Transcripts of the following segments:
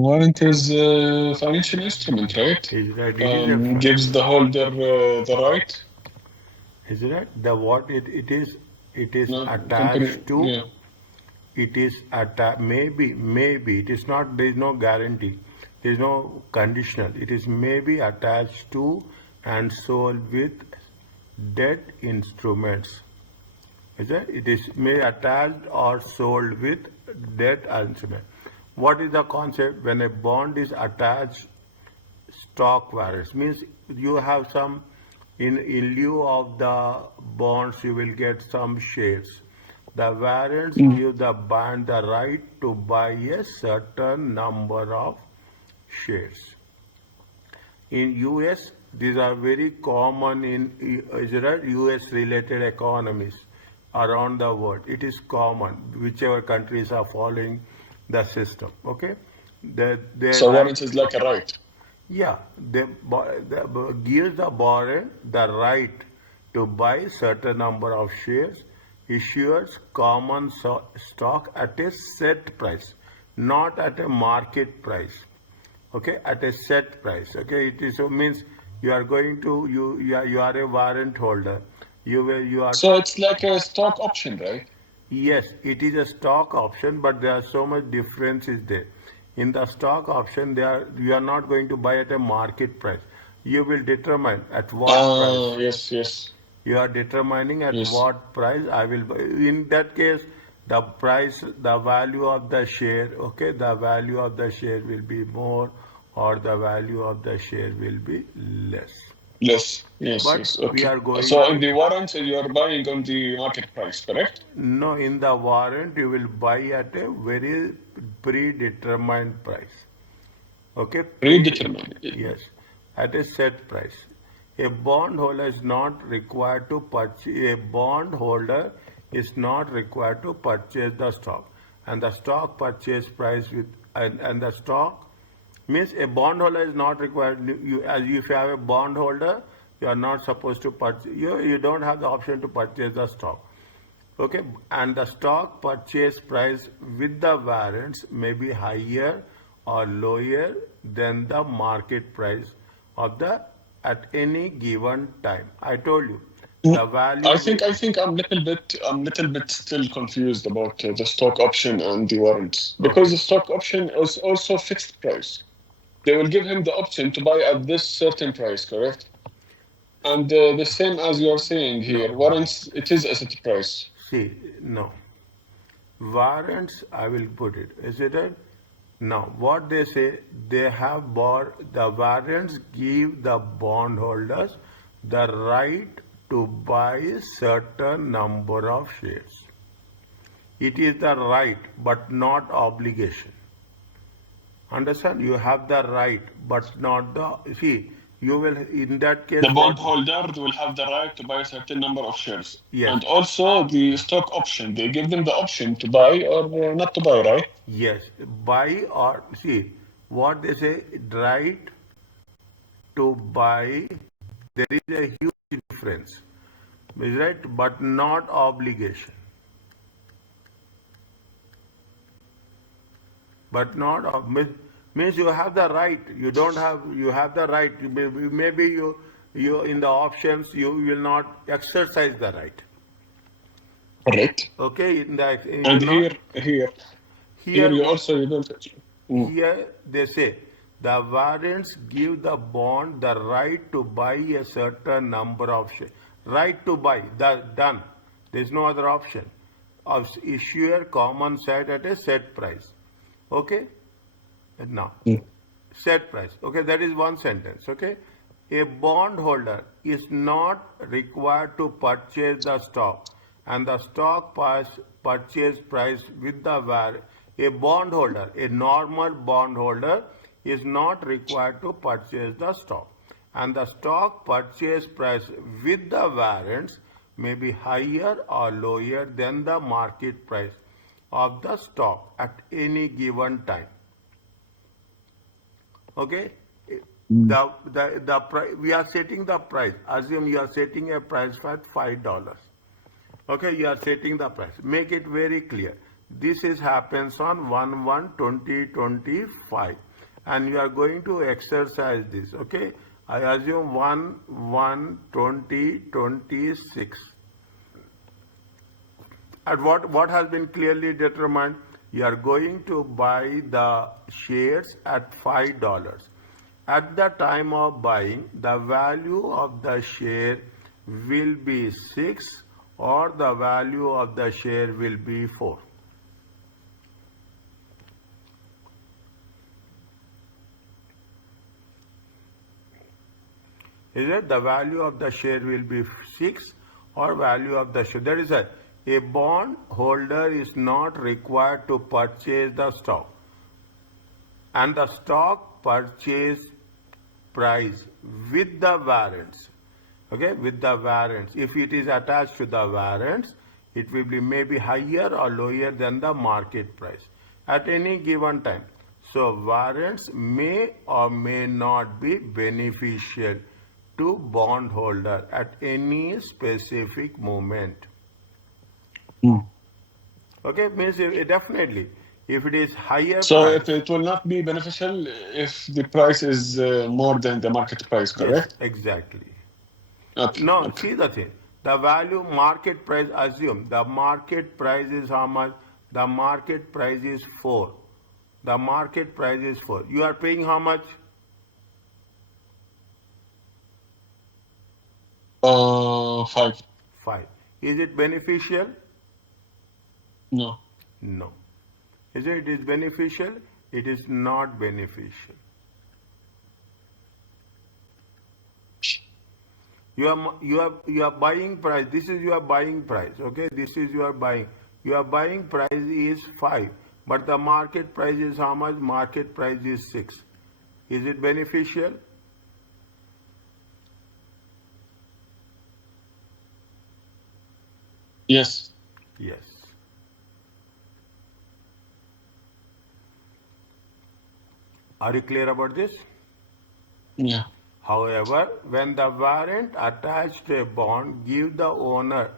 warrant is a financial instrument, right? Is right? It is a Gives the holder the right. is it? The what it is No, company. attached to. Yeah. It is maybe it is not. There is no guarantee. There is no conditional. It is maybe attached to and sold with debt instruments. Is it? It is may attached or sold with debt instrument. What is the concept when a bond is attached stock warrants? Means you have some in lieu of the bonds you will get some shares. The warrants give the bond the right to buy a certain number of shares. In US, these are very common in Israel, US related economies around the world. It is common, whichever countries are following the system. Okay, they So right. warrant is like a right. Yeah, they gives the borrower the right to buy certain number of shares, issuers common stock at a set price, not at a market price. Okay, at a set price. Okay, it is so means you are going to you are a warrant holder. You are. So it's like a stock option, right? Yes, it is a stock option, but there are so much difference is there. In the stock option, you are not going to buy at a market price. You will determine at what price. Yes, yes, You are determining at yes. what price I will buy. In that case, the price, the value of the share, okay, the value of the share will be more or the value of the share will be less. Yes, yes, But yes. we Okay. are going So in to. the warrant, you are buying on the market price, correct? No, in the warrant you will buy at a very predetermined price. Okay, Predetermined. yes, at a set price. A bondholder is not required to purchase. A bondholder is not required to purchase the stock, and the stock purchase price with and the stock means a bondholder is not required. As if you have a bondholder, you are not supposed to purchase. You don't have the option to purchase the stock. Okay, and the stock purchase price with the warrants may be higher or lower than the market price of the at any given time. I told you Mm, the value will. I think I'm little bit still confused about the stock option and the warrants because Okay. the stock option is also fixed price. They will give him the option to buy at this certain price, correct? And the same as you are saying No. here, warrants it is a set price. See, no. Warrants, I will put it. Is it a now, what they say, they have bought, the warrants give the bondholders the right to buy certain number of shares. It is the right, but not obligation. Understand? You have the right, but not the, see, you will, in that case, The what, bondholder will have the right to buy a certain number of shares. yes, And also the stock option, they give them the option to buy or not to buy, right? yes, buy or, see, what they say, right to buy, there is a huge difference, is right, but not obligation. But not means you have the right. You don't have you have the right. Maybe you in the options you will not exercise the right. Correct. Okay, in the And you not here here you also you don't. Mm. here they say the warrants give the bond the right to buy a certain number of shares. Right to buy, done. There is no other option. Of issuer common side at a set price. Okay? Now, Mm. set price. Okay, that is one sentence. Okay, a bondholder is not required to purchase the stock, and the stock purchase price with the var. A bondholder, a normal bondholder, is not required to purchase the stock, and the stock purchase price with the warrants may be higher or lower than the market price of the stock at any given time. Okay, Mm. we are setting the price. Assume you are setting a price at $5. Okay, you are setting the price. Make it very clear. This is happens on 1/1/2025, and you are going to exercise this. Okay, I assume 1/1/2026. And what has been clearly determined? You are going to buy the shares at $5. At the time of buying, the value of the share will be 6, or the value of the share will be 4. Is it the value of the share will be 6, or value of the share? That is a bond holder is not required to purchase the stock, and the stock purchase price with the warrants. Okay, with the warrants. If it is attached to the warrants, it will be maybe higher or lower than the market price at any given time. So warrants may or may not be beneficial to bondholder at any specific moment. Okay, means definitely if it is higher So price. if it will not be beneficial if the price is more than the market price, Yes, correct? exactly. Okay, No, okay. see the thing. The value market price, assume the market price is how much? The market price is 4. The market price is 4. You are paying how much? 5. 5. Is it beneficial? No. No. Is it beneficial? It is not beneficial. You are buying price. This is your buying price. Okay, this is your buying. Your buying price is 5, but the market price is how much? Market price is 6. Is it beneficial? Yes. Yes. Are you clear about this? Yeah. However, when the warrant attached to a bond give the owner,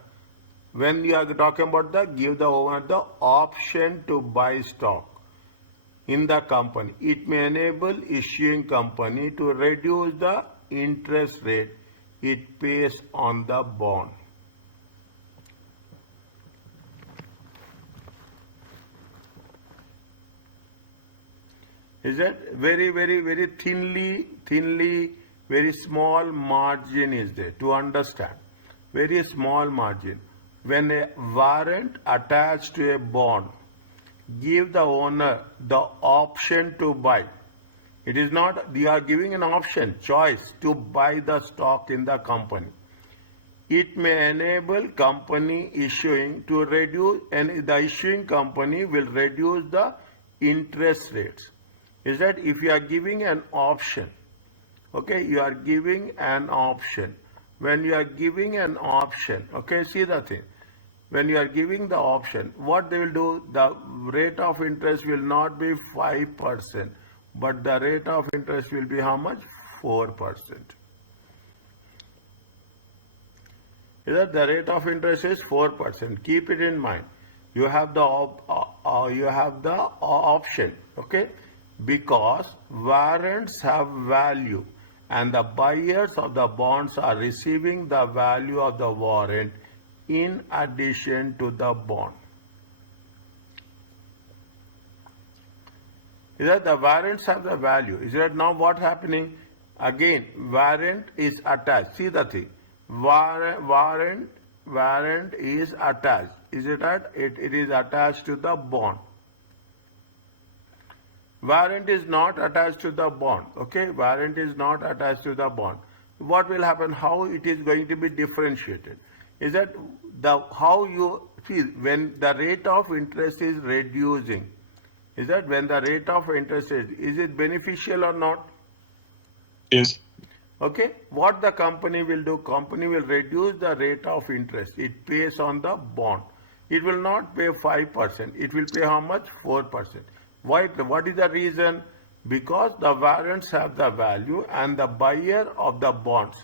when you are talking about the give the owner the option to buy stock in the company, it may enable issuing company to reduce the interest rate it pays on the bond. Is that very thinly, very small margin is there to understand. Very small margin. When a warrant attached to a bond give the owner the option to buy. It is not, you are giving an option, choice to buy the stock in the company. It may enable company issuing to reduce, and the issuing company will reduce the interest rates. Is that if you are giving an option, okay, you are giving an option. When you are giving an option, okay, see the thing. When you are giving the option, what they will do, the rate of interest will not be 5%, but the rate of interest will be how much? 4%. Is that the rate of interest is 4%? Keep it in mind. You have the option, okay? Because warrants have value, and the buyers of the bonds are receiving the value of the warrant in addition to the bond. Is that the warrants have the value? Is that now what happening? Again, warrant is attached. See the thing. Warrant is attached. Is it at it is attached to the bond. Warrant is not attached to the bond. Okay, warrant is not attached to the bond. What will happen? How it is going to be differentiated? Is that the how you see when the rate of interest is reducing? Is that when the rate of interest is it beneficial or not? Yes. Okay, what the company will do? Company will reduce the rate of interest it pays on the bond. It will not pay 5%. It will pay how much? 4%. Why? What is the reason? Because the warrants have the value, and the buyer of the bonds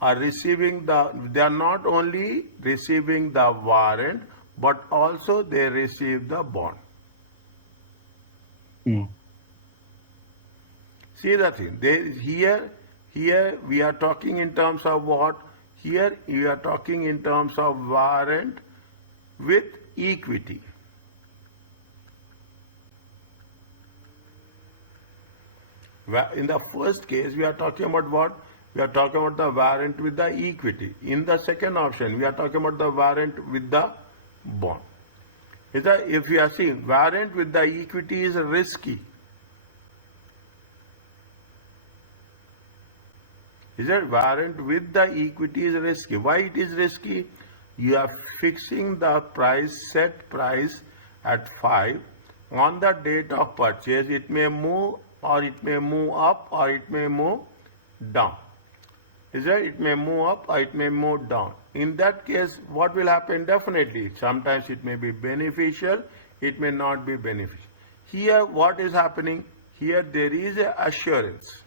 are receiving they are not only receiving the warrant, but also they receive the bond. Mm. See the thing. Here we are talking in terms of what? Here we are talking in terms of warrant with equity. In the first case, we are talking about what? We are talking about the warrant with the equity. In the second option, we are talking about the warrant with the bond. If we are seeing warrant with the equity is risky. Is that warrant with the equity is risky? Why it is risky? You are fixing the price, set price at 5. On the date of purchase, it may move or it may move up or it may move down. Is that it may move up or it may move down. In that case, what will happen? Definitely, sometimes it may be beneficial, it may not be beneficial. Here, what is happening? Here, there is a assurance.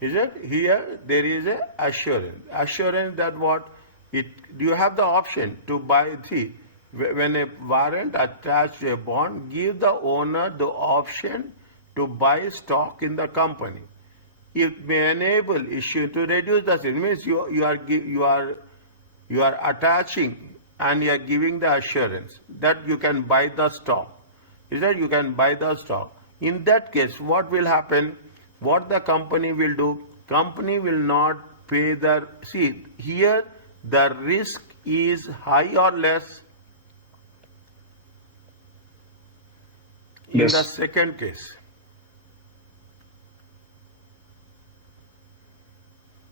Is it? Here there is a assurance. Assurance that what? You have the option to buy when a warrant attached to a bond, give the owner the option to buy stock in the company. It may enable issue to reduce the risk. It means you are attaching and you are giving the assurance that you can buy the stock. Is that you can buy the stock? In that case, what will happen? What the company will do? Company will not pay the, see here the risk is high or less. In the Yes. second case.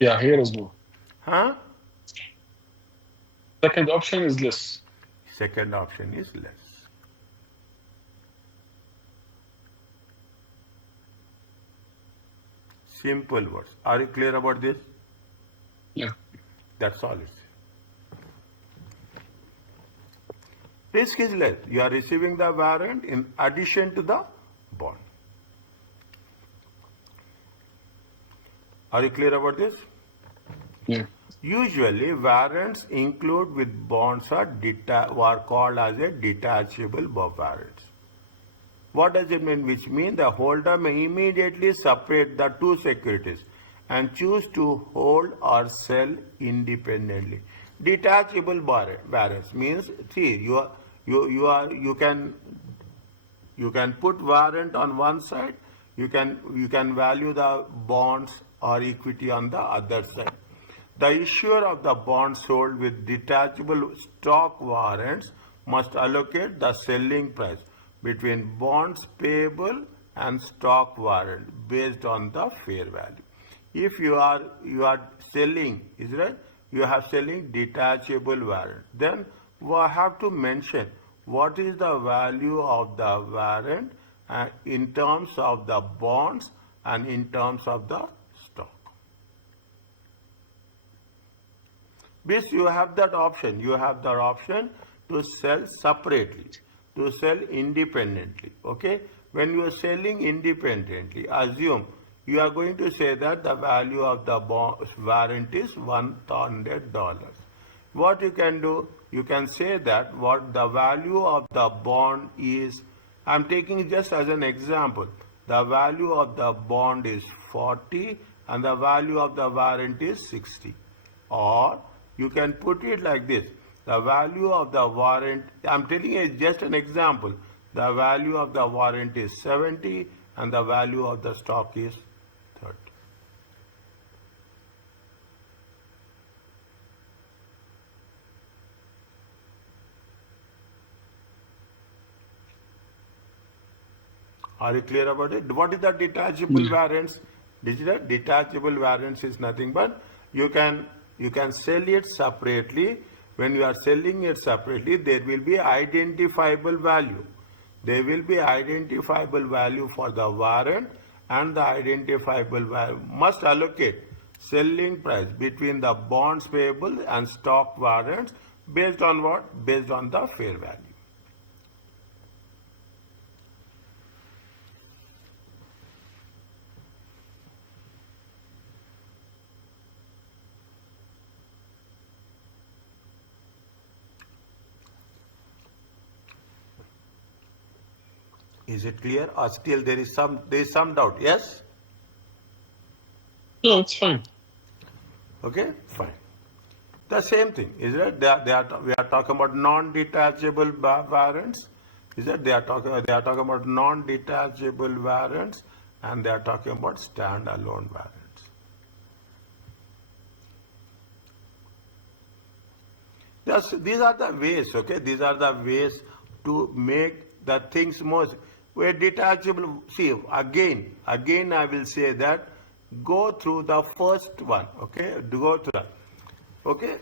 Yeah, here is more. Huh? Second option is less. Second option is less. Simple words. Are you clear about this? Yeah. That's all it is. Risk is less. You are receiving the warrant in addition to the bond. Are you clear about this? Yeah. Usually, warrants include with bonds are called as a detachable warrants. What does it mean? Which means the holder may immediately separate the two securities and choose to hold or sell independently. Detachable warrants means, see, you can put warrant on one side, you can value the bonds or equity on the other side. The issuer of the bonds sold with detachable stock warrants must allocate the selling price between bonds payable and stock warrant based on the fair value. If you are selling, is right? You are selling detachable warrant. Then we have to mention what is the value of the warrant in terms of the bonds and in terms of the stock. This you have that option. You have that option to sell separately, to sell independently. Okay? When you are selling independently, assume you are going to say that the value of the warrant is $100. What you can do, you can say that what the value of the bond is, I'm taking just as an example, the value of the bond is 40 and the value of the warrant is 60. Or you can put it like this, the value of the warrant, I'm telling you just an example, the value of the warrant is 70 and the value of the stock is 30. Are you clear about it? What is the detachable Yeah. variance? Detachable variance is nothing but you can sell it separately. When you are selling it separately, there will be identifiable value. There will be identifiable value for the warrant, and the identifiable value must allocate selling price between the bonds payable and stock warrants based on what? Based on the fair value. Is it clear, or still there is some doubt? Yes. No, it's fine. Okay, fine. The same thing, is it? We are talking about non-detachable variants. Is it? They are talking about non-detachable variants, and they are talking about standalone variants. These are the ways, okay? These are the ways to make the things most. Where detachable, see, again, I will say that go through the first one, okay? Go through that, okay?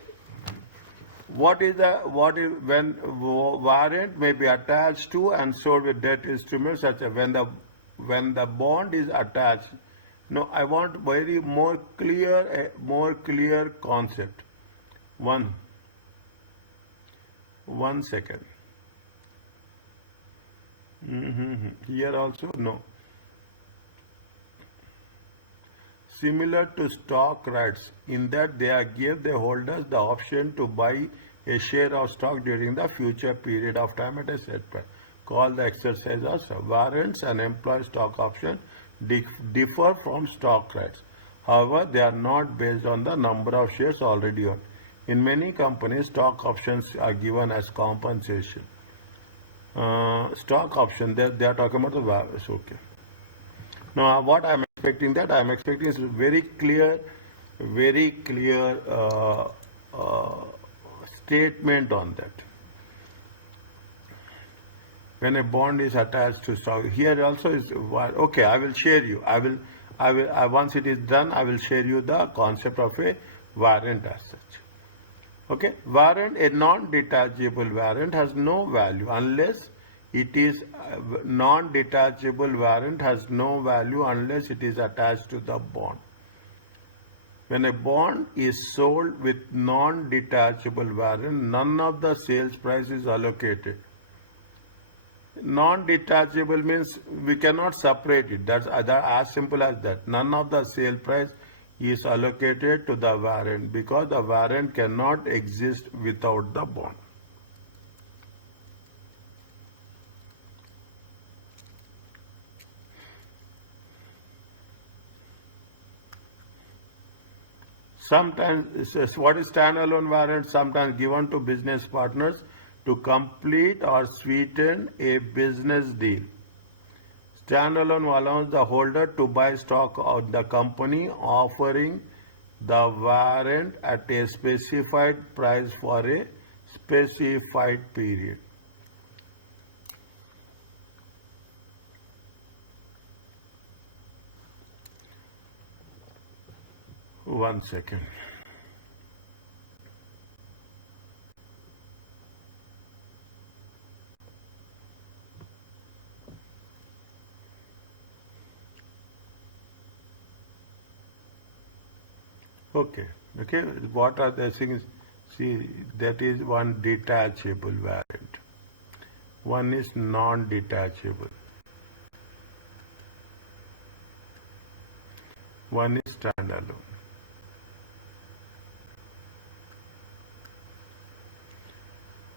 When warrant may be attached to and sold with debt instruments such as when the bond is attached. No, I want very more clear concept. One second. Here also no. Similar to stock rights in that they give the holders the option to buy a share of stock during the future period of time at a set price. Called the exercise as warrants and employee stock option differ from stock rights. However, they are not based on the number of shares already owned. In many companies, stock options are given as compensation. Stock option, they are talking about the warrants. Okay. Now, what I'm expecting that I'm expecting is very clear statement on that. When a bond is attached to stock, here also is okay. I will share you. Once it is done, I will share you the concept of a warrant as such. Okay, warrant, a non-detachable warrant has no value unless it is non-detachable warrant has no value unless it is attached to the bond. When a bond is sold with non-detachable warrant, none of the sales price is allocated. Non-detachable means we cannot separate it. That's as simple as that. None of the sale price is allocated to the warrant because the warrant cannot exist without the bond. Sometimes, what is standalone warrant? Sometimes given to business partners to complete or sweeten a business deal. Standalone allows the holder to buy stock of the company, offering the warrant at a specified price for a specified period. One second. Okay. Okay. What are the things? See, that is one detachable variant. One is non-detachable. One is standalone.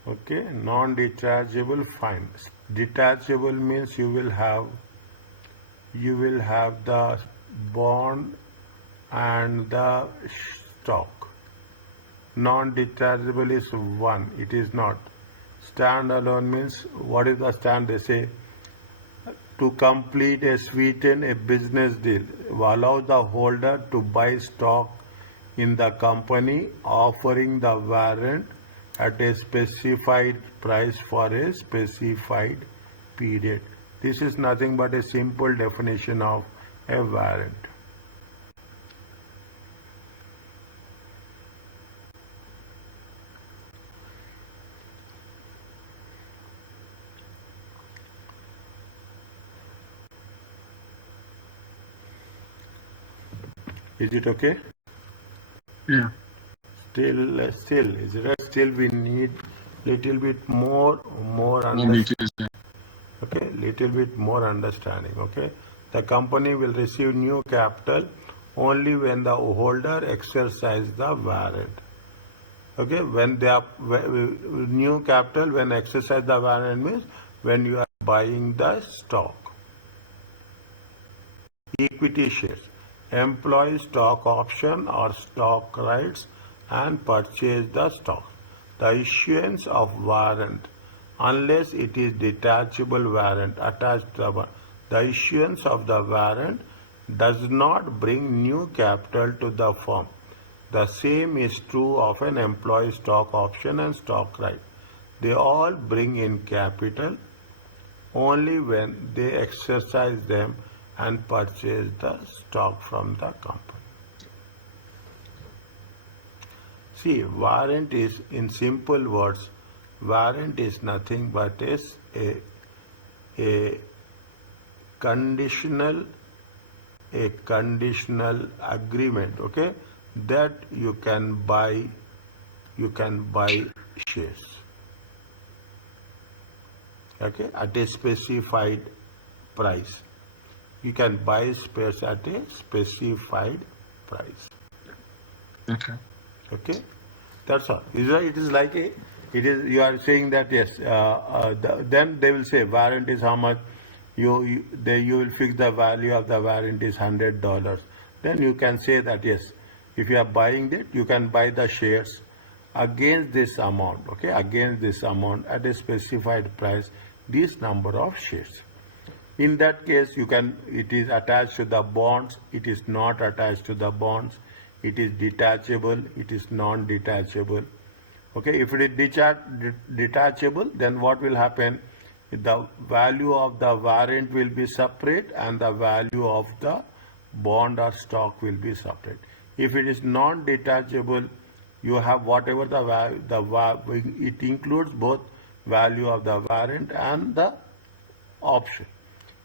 Okay. Non-detachable, fine. Detachable means you will have the bond and the stock. Non-detachable is one. It is not. Standalone means what is the stand? They say to complete a sweeten a business deal, allow the holder to buy stock in the company, offering the warrant at a specified price for a specified period. This is nothing but a simple definition of a warrant. Is it okay? Yeah. Still, is it right? Still, we need little bit more More understanding. details. Yeah. Okay, little bit more understanding. Okay, the company will receive new capital only when the holder exercise the warrant. Okay, when they are new capital when exercise the warrant means when you are buying the stock. Equity shares, employee stock option or stock rights and purchase the stock. The issuance of warrant, unless it is detachable warrant attached to the issuance of the warrant does not bring new capital to the firm. The same is true of an employee stock option and stock right. They all bring in capital only when they exercise them and purchase the stock from the company. See, warrant is, in simple words, warrant is nothing but is a conditional a conditional agreement, okay, that you can buy shares, okay, at a specified price. You can buy shares at a specified price. Okay. Okay, that's all. It is like a, it is, you are saying that yes. Then they will say warrant is how much. You will fix the value of the warrant is $100. Then you can say that yes, if you are buying it, you can buy the shares against this amount. Okay, against this amount at a specified price, this number of shares. In that case, you can, it is attached to the bonds, it is not attached to the bonds, it is detachable, it is non-detachable. Okay, if it is detachable, then what will happen? The value of the warrant will be separate and the value of the bond or stock will be separate. If it is non-detachable, you have whatever the value, it includes both value of the warrant and the option.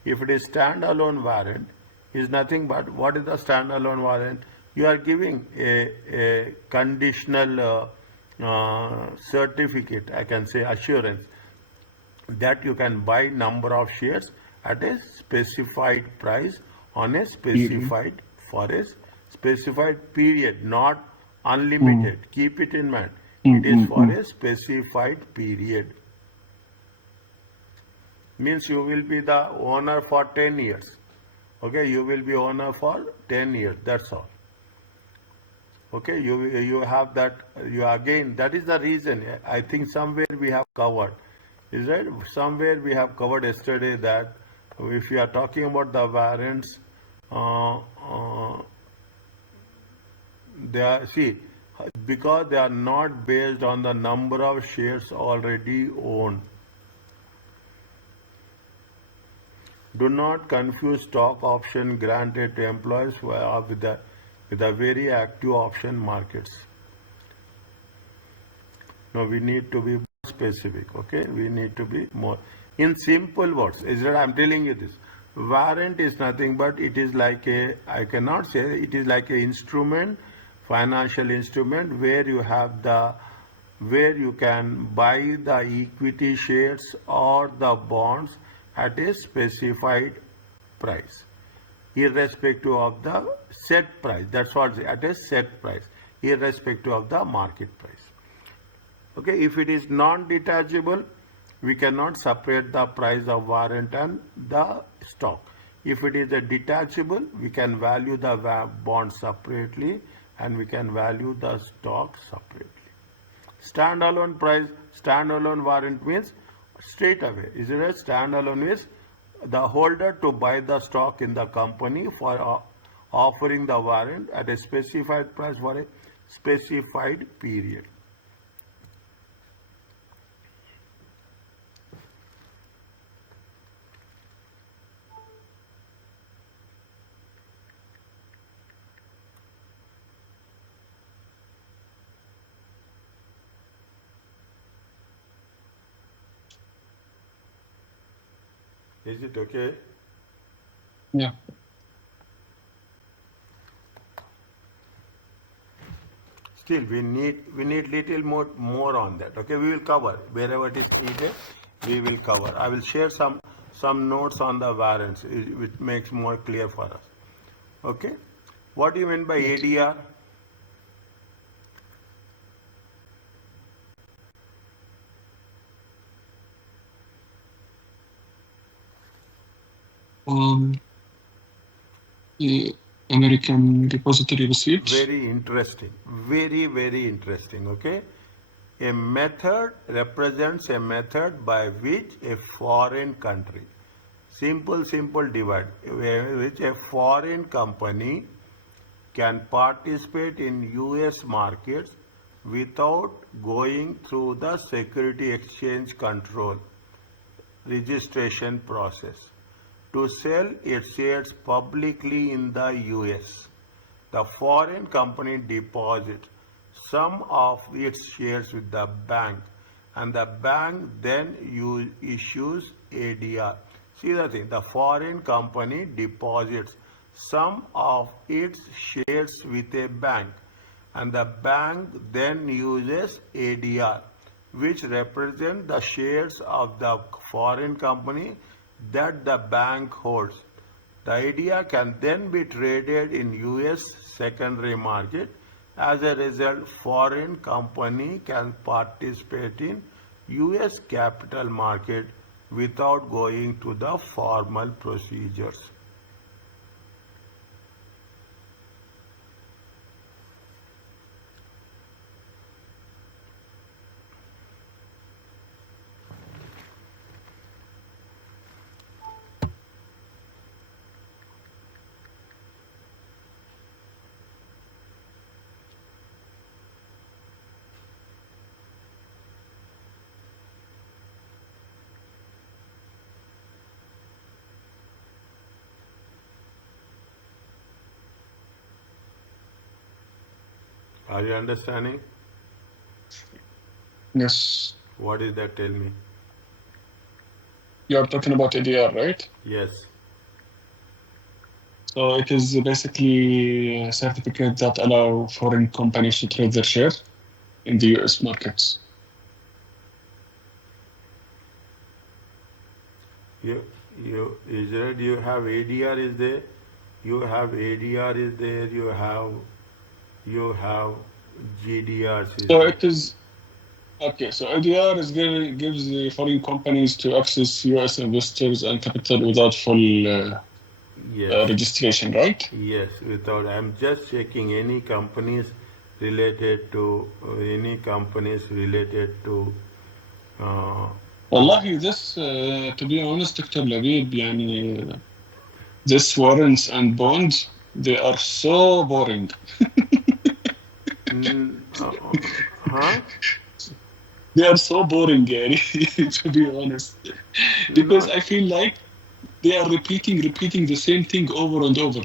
If it is standalone warrant, is nothing but, what is the standalone warrant? You are giving a conditional certificate, I can say assurance, that you can buy number of shares at a specified price on a specified for a specified period, not unlimited. Keep it in mind. It is for a specified period. Means you will be the owner for 10 years. Okay, you will be owner for 10 years. That's all. Okay, you have that, you again, that is the reason. I think somewhere we have covered. Is that somewhere we have covered yesterday that if you are talking about the warrants, they are, see, because they are not based on the number of shares already owned. Do not confuse stock option granted to employees with the very active option markets. No, we need to be more specific, okay? We need to be more. In simple words, is that I'm telling you this. Warrant is nothing but it is like a, I cannot say, it is like a instrument, financial instrument where you have the, where you can buy the equity shares or the bonds at a specified price, irrespective of the set price. That's what, at a set price, irrespective of the market price. Okay, if it is non-detachable, we cannot separate the price of warrant and the stock. If it is a detachable, we can value the bond separately and we can value the stock separately. Standalone price, standalone warrant means straight away. Is it a standalone means the holder to buy the stock in the company for offering the warrant at a specified price for a specified period. Is it okay? Yeah. Still, we need little more on that. Okay, we will cover wherever it is needed. We will cover. I will share some notes on the warrants, which makes more clear for us. Okay, what do you mean by ADR? Um, the American Depository Receipts. Very interesting. Very, very interesting. Okay. A method represents a method by which a foreign country, simple divide, which a foreign company can participate in US markets without going through the Security Exchange Control registration process to sell its shares publicly in the US. The foreign company deposits some of its shares with the bank and the bank then issues ADR. See the thing, the foreign company deposits some of its shares with a bank and the bank then uses ADR which represent the shares of the foreign company that the bank holds. The idea can then be traded in US secondary market. As a result, foreign company can participate in US capital market without going to the formal procedures. Are you understanding? Yes. What is that? Tell me. You are talking about ADR, right? Yes. So it is basically a certificate that allow foreign companies to trade their shares in the US markets. Israel, you have ADR is there. You have ADR is there. You have GDRs is So there. it is okay. So ADR is gives the foreign companies to access US investors and capital without full Yes. registration, right? Yes, without, I'm just checking any companies related to uh, والله this to be honest Dr. Labib يعني this warrants and bonds they are so boring. mm, uh, huh? They are so boring يعني to be honest because Not I feel like they are repeating the same thing over and over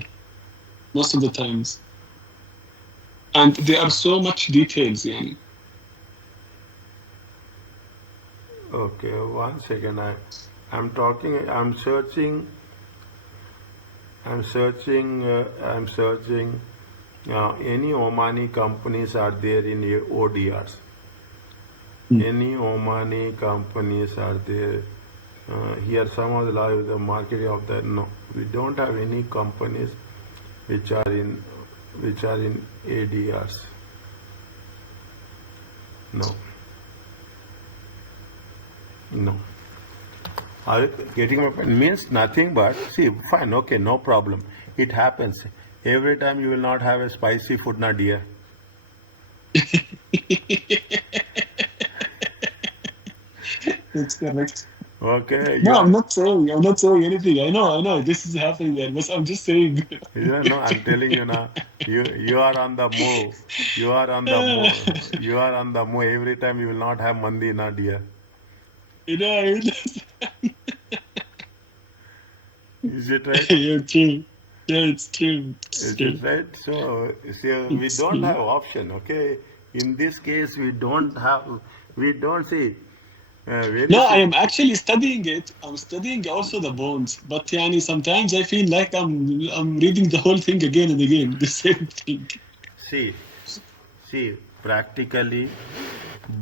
most of the times and there are so much details يعني. okay. One second. I'm talking. I'm searching. Any Omani companies are there in your ODRs? Mm. Any Omani companies are there? Here, some of the law of the market of the no. We don't have any companies which are in ADRs. No, no. Are you getting my point? Means nothing but see, fine, okay, no problem. It happens. Every time you will not have a spicy food, na dear. That's correct. Okay, No, you are. I'm not saying anything. I know this is happening there, but I'm just saying. No, I'm telling you now. You are on the move. You are on the move. You are on the move. Every time you will not have mandi, na dear. I Is it right? you're true. Yeah, it's true. It's Is it true. right? So, see, we It's don't true. have option. Okay. In this case, we don't have. We don't see. Very No, I am simple. actually studying it. I'm studying also the bones, but yani sometimes I feel like I'm reading the whole thing again and again, the same thing. See, see. Practically,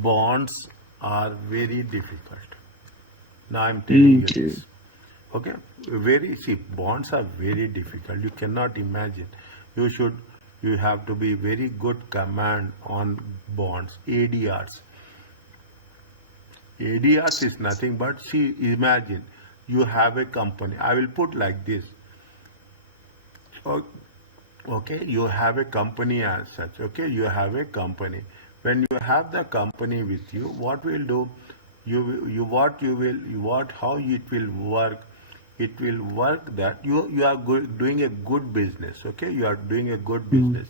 bonds are very difficult. Now I'm telling you Okay. this. Okay, very see, bonds are very difficult. You cannot imagine. You should, you have to be very good command on bonds. ADRs. ADRs is nothing but see, imagine you have a company. I will put like this. Okay, you have a company as such. Okay, you have a company. When you have the company with you, what will do? You what you will what how it will work? It will work that you are doing a good business. Okay, you are doing a good Mm. business.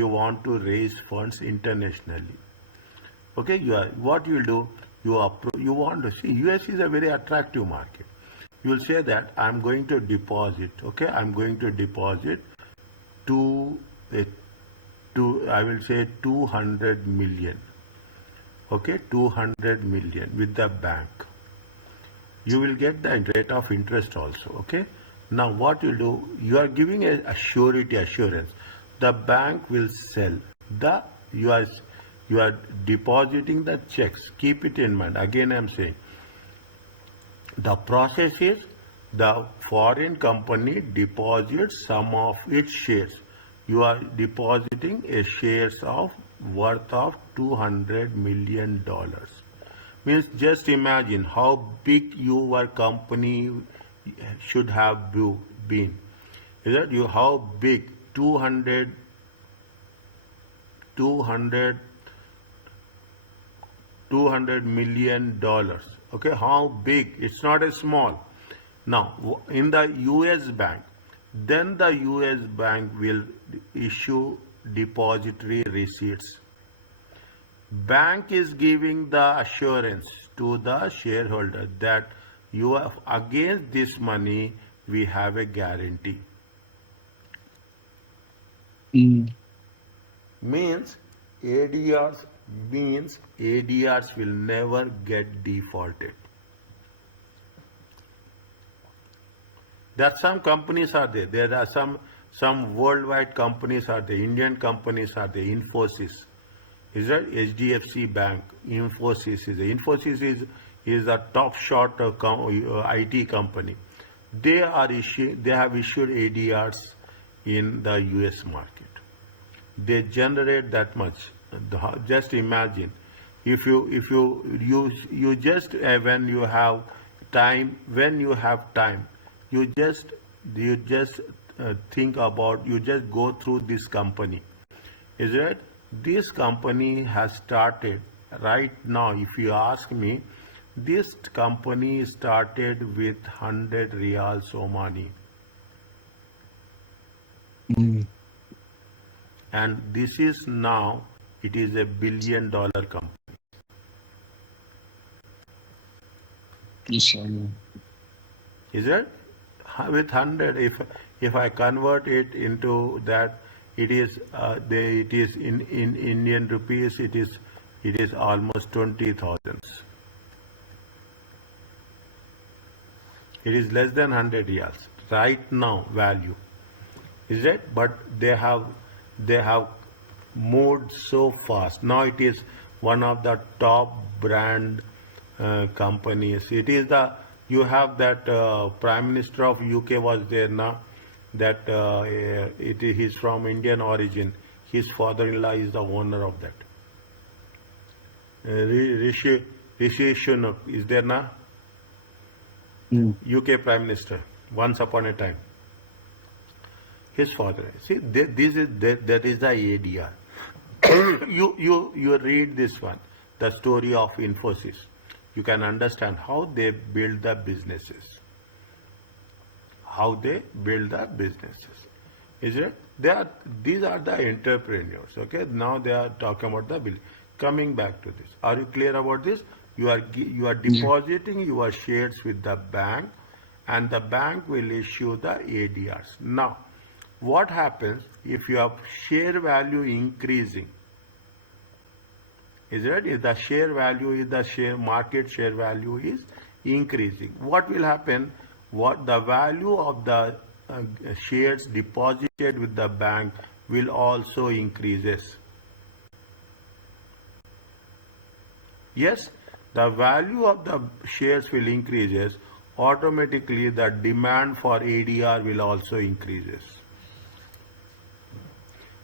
You want to raise funds internationally. Okay, you are what you will do. You want to see US is a very attractive market. You will say that I'm going to deposit. Okay, I'm going to deposit to a to I will say 200 million. Okay, 200 million with the bank. You will get the rate of interest also. Okay. Now what you do? You are giving a surety assurance. The bank will sell the you are you are depositing the checks. Keep it in mind. Again, I am saying the process is the foreign company deposits some of its shares. You are depositing a shares of worth of $200 million. Means just imagine how big your company should have been. Is that you how big 200 $200 million. Okay, how big? It's not a small. Now, in the US bank, then the US bank will issue depository receipts. Bank is giving the assurance to the shareholder that you have against this money we have a guarantee. Mm. Means ADRs means ADRs will never get defaulted. There are some companies are there. There are some worldwide companies are there. Indian companies are there. Infosys, is that HDFC Bank? Infosys is a top shot IT company. They have issued ADRs in the US market. They generate that much. Just imagine if you just when you have time you just think about you just go through this company. Is it? This company has started right now. If you ask me, this company started with 100 riyals Omani, Mm. and this is now it is $1 billion company. Inshallah. Is it? With 100, if I convert it into that, it is in Indian rupees. It is almost 20,000. It is less than 100 riyals right now value. Is it? But they have moved so fast. Now it is one of the top brand companies. It is the you have that Prime Minister of UK was there now. That he's from Indian origin. His father-in-law is the owner of that. Rishi Sunak is there now. Mm. UK Prime Minister once upon a time. His father. See, that is the ADR. You read this one, the story of Infosys. You can understand how they build the businesses. How they build the businesses. Is it? These are the entrepreneurs. Okay. Now they are talking about the bill. Coming back to this. Are you clear about this? You are Yeah. depositing your shares with the bank, and the bank will issue the ADRs. Now, what happens if you have share value increasing? Is it? If the share value is the share market share value is increasing, what will happen? What the value of the shares deposited with the bank will also increases. Yes, the value of the shares will increases. Automatically, the demand for ADR will also increases.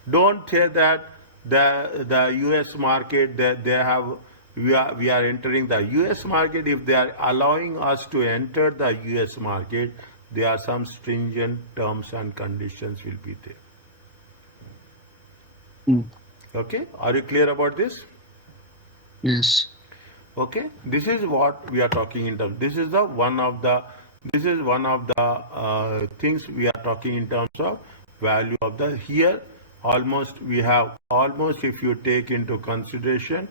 Don't say that the US market that they have we are entering the US market. If they are allowing us to enter the US market, there are some stringent terms and conditions will be there. Okay, are you clear about this? Yes. Okay, this is what we are talking in terms. This is the one of the things we are talking in terms of value of the here. Almost we have almost, if you take into consideration,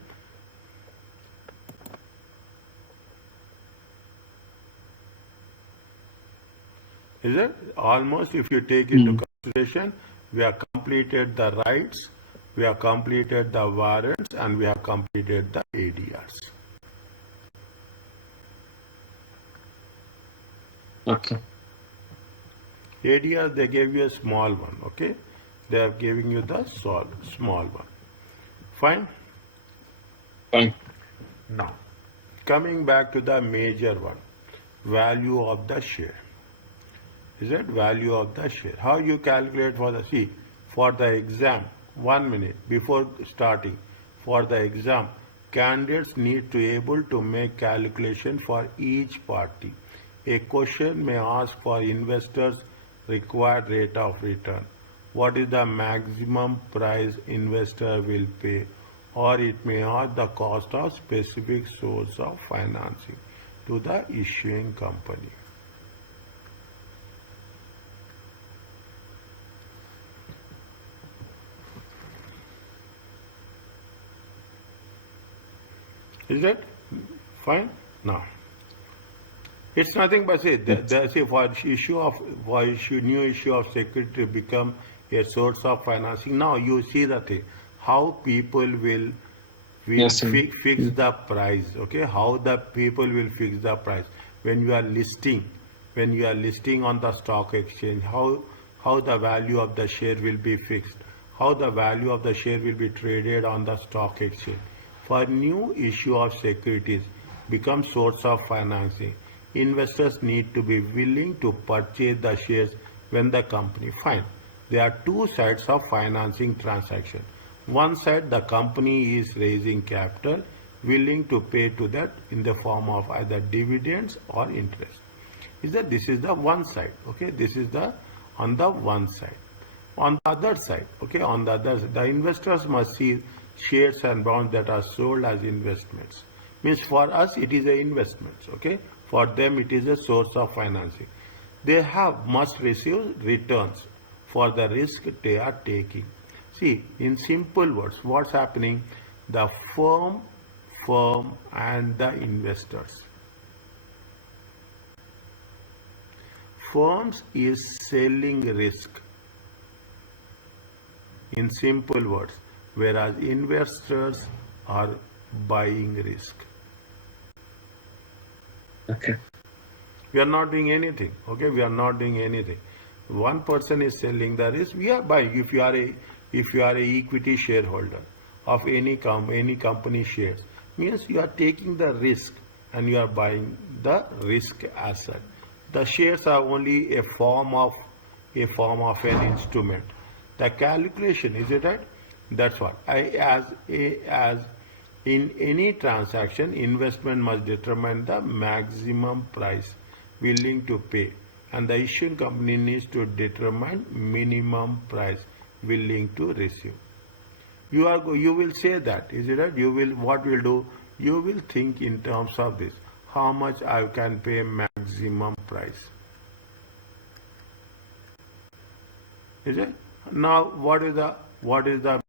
is it almost, if you take into consideration, we have completed the rights, we have completed the warrants, and we have completed the ADRs. Okay. ADR, they gave you a small one, okay? They are giving you the small one. Fine? Fine. Now, coming back to the major one, value of the share. Is it value of the share? How you calculate for the, see, for the exam, 1 minute before starting, for the exam, candidates need to able to make calculation for each party. A question may ask for investors' required rate of return. What is the maximum price investor will pay? Or it may ask the cost of specific source of financing to the issuing company. Is that fine? Now, it's nothing but say for new issue of security to become a source of financing. Now you see the thing, how people will Yes, sir. fix the price. Okay, how the people will fix the price when you are listing on the stock exchange. How the value of the share will be fixed. How the value of the share will be traded on the stock exchange. For new issue of securities become source of financing, investors need to be willing to purchase the shares when the company fine. There are two sides of financing transaction. One side, the company is raising capital, willing to pay to that in the form of either dividends or interest. This is the one side. Okay, this is the on the one side. On the other side, okay, on the other side, the investors must see shares and bonds that are sold as investments. Means for us it is a investments, okay? For them it is a source of financing. They must receive returns for the risk they are taking. See, in simple words, what's happening? The firm and the investors. Firms is selling risk. In simple words, whereas investors are buying risk. Okay. We are not doing anything. Okay, we are not doing anything. One person is selling the risk. We are buying. If you are a equity shareholder of any company shares, means you are taking the risk and you are buying the risk asset. The shares are only a form of an instrument. The calculation, is it right? That's what as in any transaction, investment must determine the maximum price willing to pay, and the issuing company needs to determine minimum price willing to receive. You will say that, is it right? You will, what will do? You will think in terms of this. How much I can pay maximum price? Is it? Now what is the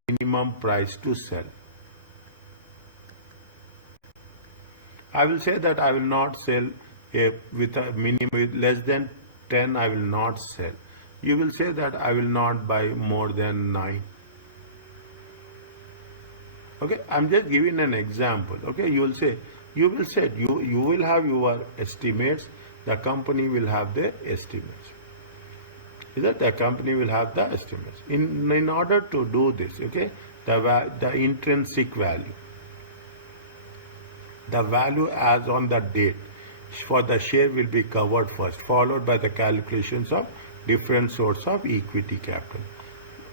minimum price to sell? I will say that I will not sell with a minimum with less than 10. I will not sell. You will say that I will not buy more than 9. Okay, I'm just giving an example. Okay, you will have your estimates. The company will have their estimates. Is that the company will have the estimates. In order to do this, okay, the intrinsic value, the value as on the date for the share will be covered first, followed by the calculations of different source of equity capital.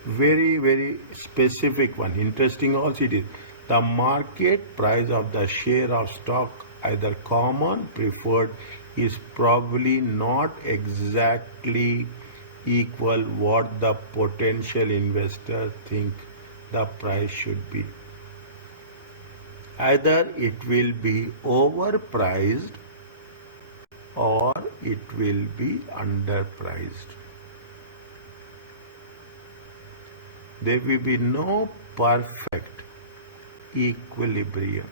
Very, very specific one. Interesting also it is. The market price of the share of stock, either common preferred, is probably not exactly equal what the potential investor think the price should be. Either it will be overpriced or it will be underpriced. There will be no perfect equilibrium.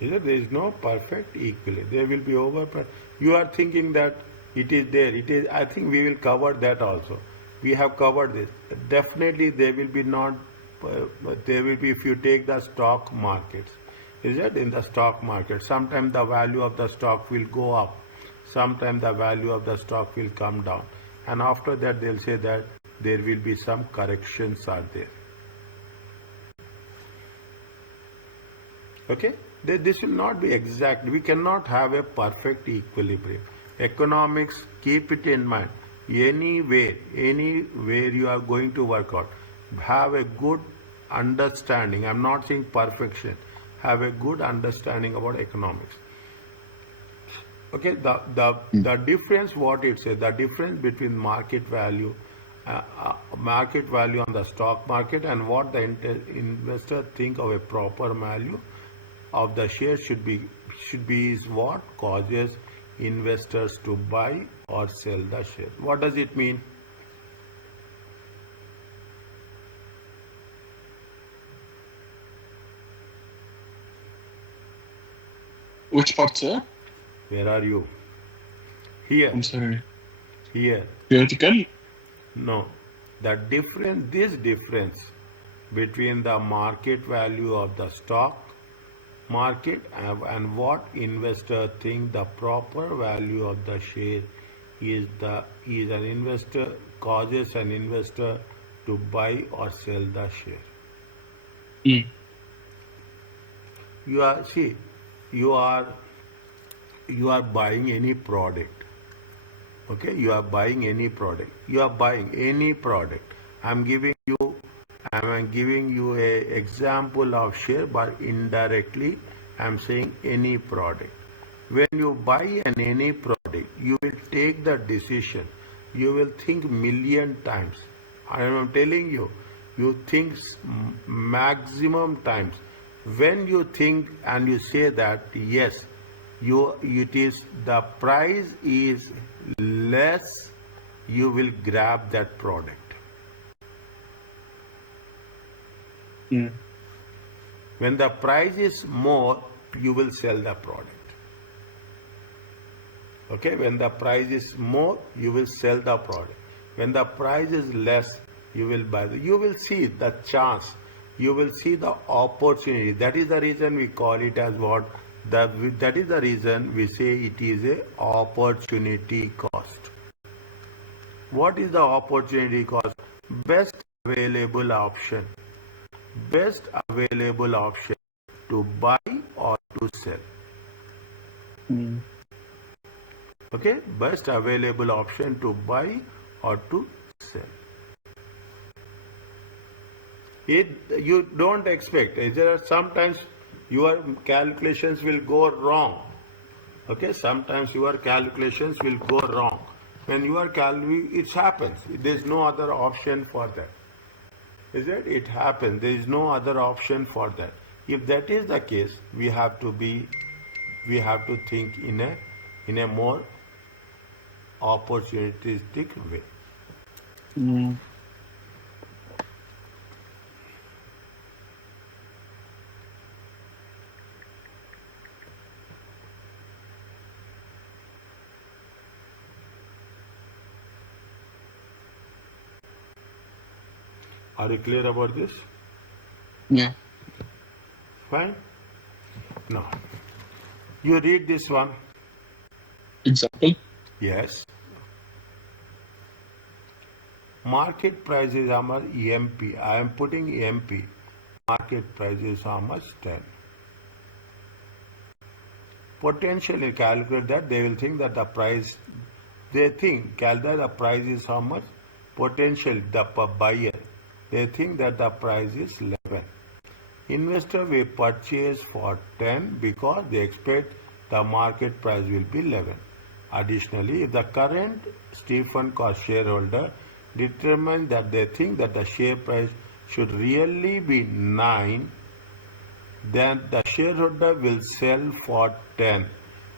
There is no perfect equilibrium. There will be over. You are thinking that it is there. It is. I think we will cover that also. We have covered this. Definitely, there will be not. There will be if you take the stock markets. Is it in the stock market? Sometimes the value of the stock will go up. Sometimes the value of the stock will come down. And after that, they'll say that there will be some corrections are there. Okay? This will not be exact. We cannot have a perfect equilibrium. Economics, keep it in mind. Anywhere you are going to work out, have a good understanding. I'm not saying perfection. Have a good understanding about economics. Okay, the difference, what it says, the difference between market value on the stock market and what the investor think of a proper value of the share should be is what causes investors to buy or sell the share. What does it mean? Which part, sir? Where are you? Here. I'm sorry. Here. Theoretical? No. This difference between the market value of the stock market and what investor think the proper value of the share is an investor causes an investor to buy or sell the share. Mm. You are buying any product. Okay, you are buying any product. I'm giving you a example of share, but indirectly I'm saying any product. When you buy any product, you will take the decision. You will think million times. I am telling you, you think maximum times. When you think and you say that yes, it is the price is less, you will grab that product. Mm. When the price is more, you will sell the product. Okay, when the price is more, you will sell the product. When the price is less, you will buy. You will see the chance. You will see the opportunity. That is the reason we call it as what? That is the reason we say it is a opportunity cost. What is the opportunity cost? Best available option. Best available option to buy or to sell. Mm. Okay, best available option to buy or to sell. You don't expect. There are sometimes your calculations will go wrong. Okay, sometimes your calculations will go wrong. When you are it happens. There is no other option for that. Is it? It happens. There is no other option for that. If that is the case, we have to think in a more opportunistic way. Mm. Are you clear about this? Yeah. Fine. Now, you read this one. Example? Yes. Market price is our EMP. I am putting EMP. market price is how much? 10. Potentially calculate that, they will think that the price, they think, calculate the price is how much? Potential, the buyer, they think that the price is 11. Investor will purchase for 10 because they expect the market price will be 11. Additionally, if the current Stephen cost shareholder determines that they think that the share price should really be 9, then the shareholder will sell for 10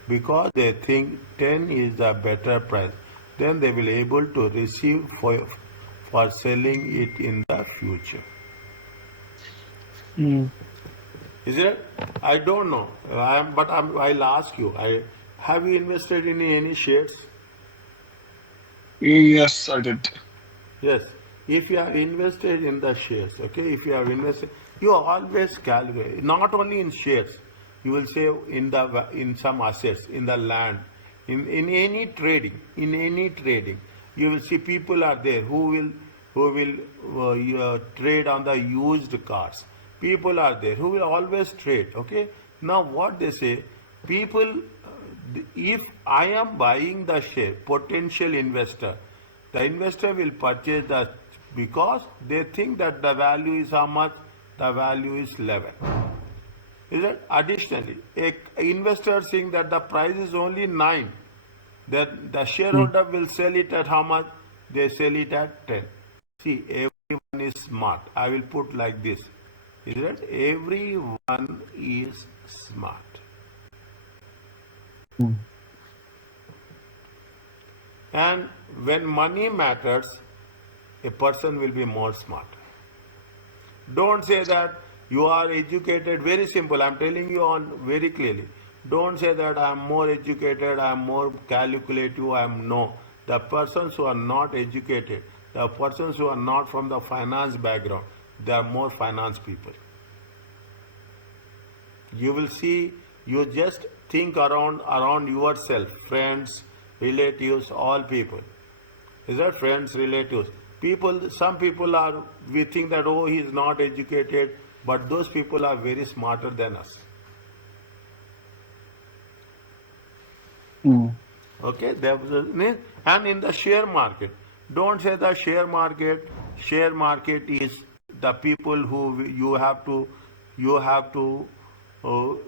because they think 10 is the better price. Then they will able to receive for selling it in the future. Is it? I don't know. I'll ask you. Have you invested in any shares? Yes, I did. Yes. If you have invested in the shares, okay, if you have invested, you always calculate, not only in shares, you will save in some assets, in the land, in any trading, you will see people are there who will trade on the used cars. People are there who will always trade. Okay. Now what they say, people, if I am buying the share, potential investor, the investor will purchase that because they think that the value is how much? The value is 11. Is it? Additionally, a investor seeing that the price is only 9, then the shareholder will sell it at how much? They sell it at 10. See, everyone is smart. I will put like this. Is it? Everyone is smart. And when money matters, a person will be more smart. Don't say that you are educated. Very simple. I'm telling you on very clearly. Don't say that I am more educated, I am more calculative, I am no. The persons who are not educated, the persons who are not from the finance background, they are more finance people. You will see, you just think around yourself, friends, relatives, all people. Is that friends, relatives? People, some people are, we think that, oh, he is not educated, but those people are very smarter than us. Okay, and in the share market, don't say the share market is the people who you have to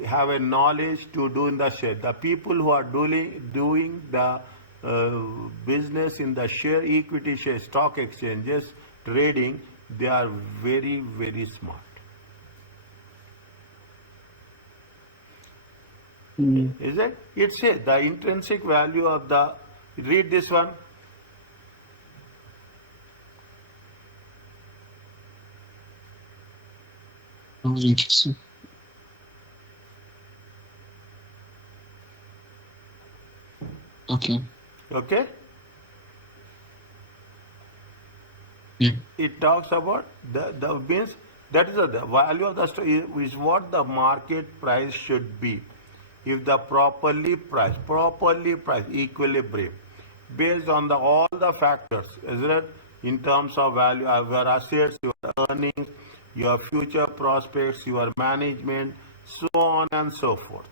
have a knowledge to do in the share. The people who are doing the business in the share, equity share, stock exchanges, trading, they are very, very smart. Is it? It says the intrinsic value of the, read this one. Interesting. Okay. Okay? Yeah. It talks about the means, that is the value of the stock is what the market price should be if the properly priced, equilibrium, based on all the factors, isn't it? In terms of value, your assets, your earnings, your future prospects, your management, so on and so forth.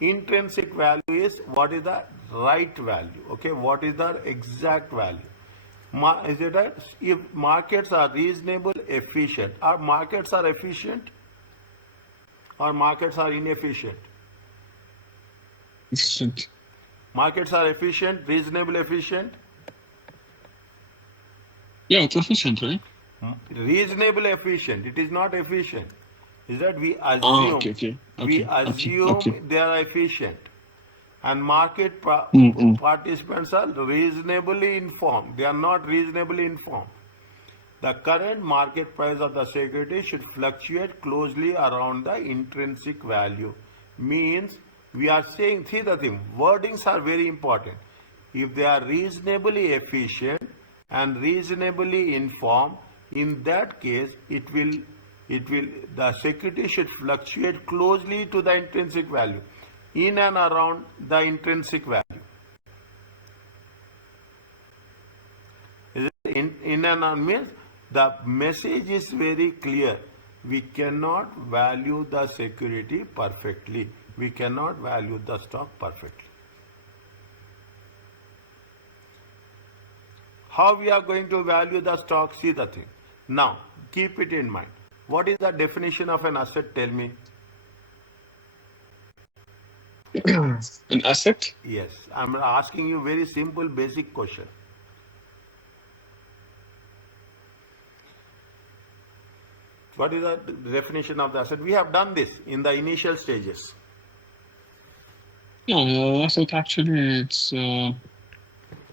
Intrinsic value is what is the right value, okay? What is the exact value? Is it right? If markets are reasonable, efficient, our markets are efficient or markets are inefficient? Efficient. Markets are efficient, reasonable, efficient? Yeah, it's efficient, right? Reasonable, efficient. It is not efficient. Is that we assume, Okay. we assume Okay. they are efficient. And market participants are reasonably informed. They are not reasonably informed. The current market price of the security should fluctuate closely around the intrinsic value. Means we are saying, see the thing, wordings are very important. If they are reasonably efficient and reasonably informed, in that case the security should fluctuate closely to the intrinsic value, in and around the intrinsic value. Is it in and around means The message is very clear. We cannot value the security perfectly. We cannot value the stock perfectly. How we are going to value the stock? See the thing. Now, keep it in mind. What is the definition of an asset? Tell me. An asset? Yes, I'm asking you very simple, basic question. What is the definition of the asset? We have done this in the initial stages. Yeah, asset actually it's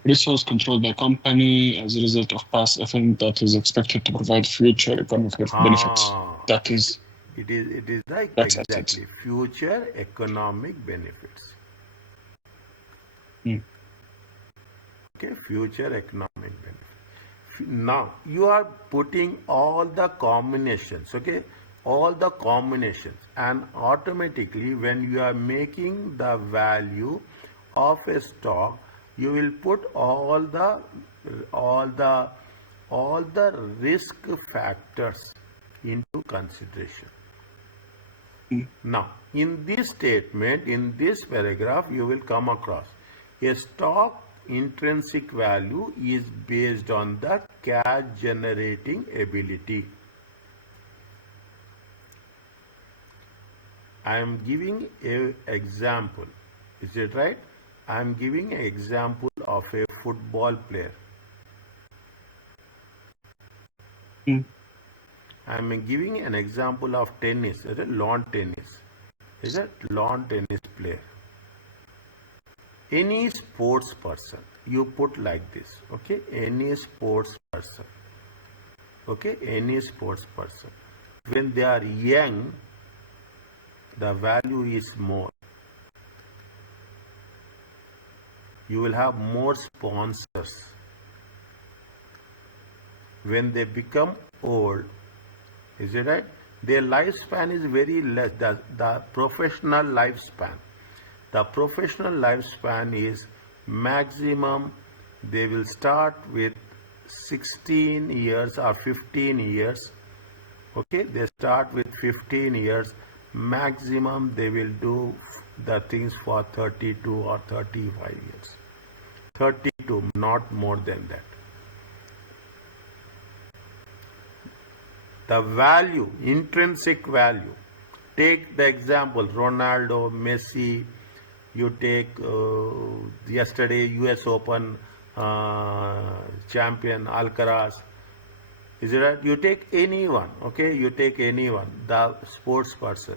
resource controlled by company as a result of past event that is expected to provide future economic benefits. Ah, That is, it is like that's assets. exactly future economic benefits. Mm. Okay, future economic benefit. Now you are putting all the combinations, okay, all the combinations, and automatically when you are making the value of a stock, you will put all the all the risk factors into consideration. Mm. Now, in this statement, in this paragraph, you will come across a stock intrinsic value is based on the cash generating ability. I am giving an example. Is it right? I am giving an example of a football player. Mm. I am giving an example of tennis, is it lawn tennis? Is it lawn tennis player? Any sports person, you put like this, okay? Any sports person, okay? Any sports person. When they are young, the value is more. You will have more sponsors. When they become old, is it right? Their lifespan is very less. The professional lifespan. The professional lifespan is maximum, they will start with 16 years or 15 years. Okay, they start with 15 years. Maximum they will do the things for 32 or 35 years. 32, not more than that. The value, intrinsic value. Take the example Ronaldo, Messi. You take yesterday US Open champion Alcaraz. Is it right? You take anyone, okay? You take anyone, the sports person.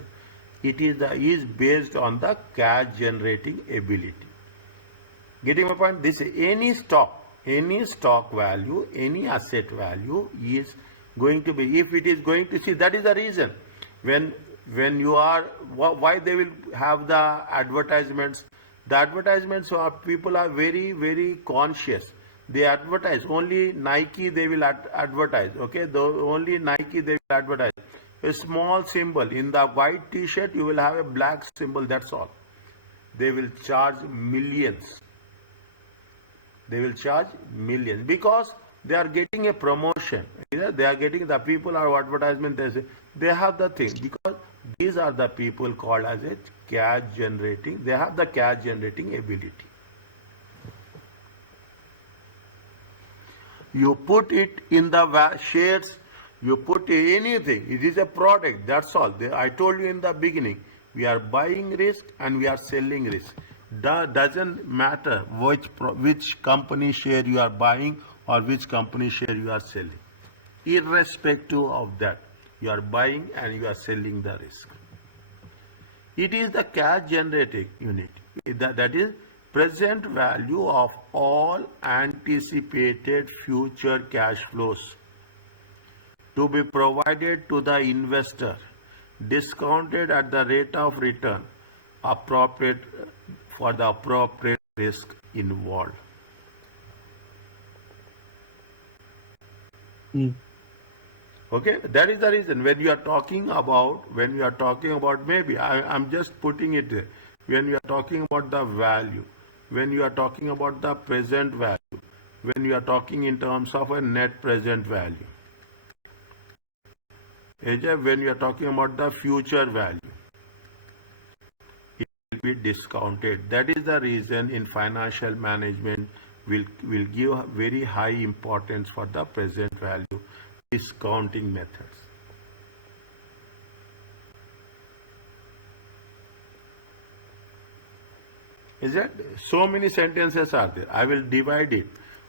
It is based on the cash generating ability. Getting my point? This any stock value, any asset value is going to be, if it is going to see, that is the reason when you are, why they will have the advertisements. The advertisements are, people are very very conscious. They advertise only Nike, they will advertise, okay? Only Nike they will advertise a small symbol in the white t-shirt, you will have a black symbol, that's all. They will charge millions. They will charge millions because they are getting a promotion. They are getting, the people are advertisement, they have the thing, because these are the people called as a cash generating, they have the cash generating ability. You put it in the shares, you put anything, it is a product, that's all. I told you in the beginning, we are buying risk and we are selling risk. Doesn't matter which company share you are buying or which company share you are selling. Irrespective of that, you are buying and you are selling the risk. It is the cash generating unit. That is present value of all anticipated future cash flows to be provided to the investor, discounted at the rate of return appropriate for the appropriate risk involved. Mm. Okay, that is the reason when you are talking about, maybe I'm just putting it there. When you are talking about the value, when you are talking about the present value, when you are talking in terms of a net present value. when you are talking about the future value, it will be discounted. That is the reason in financial management will give very high importance for the present value discounting methods. Is that so many sentences are there? I will divide it.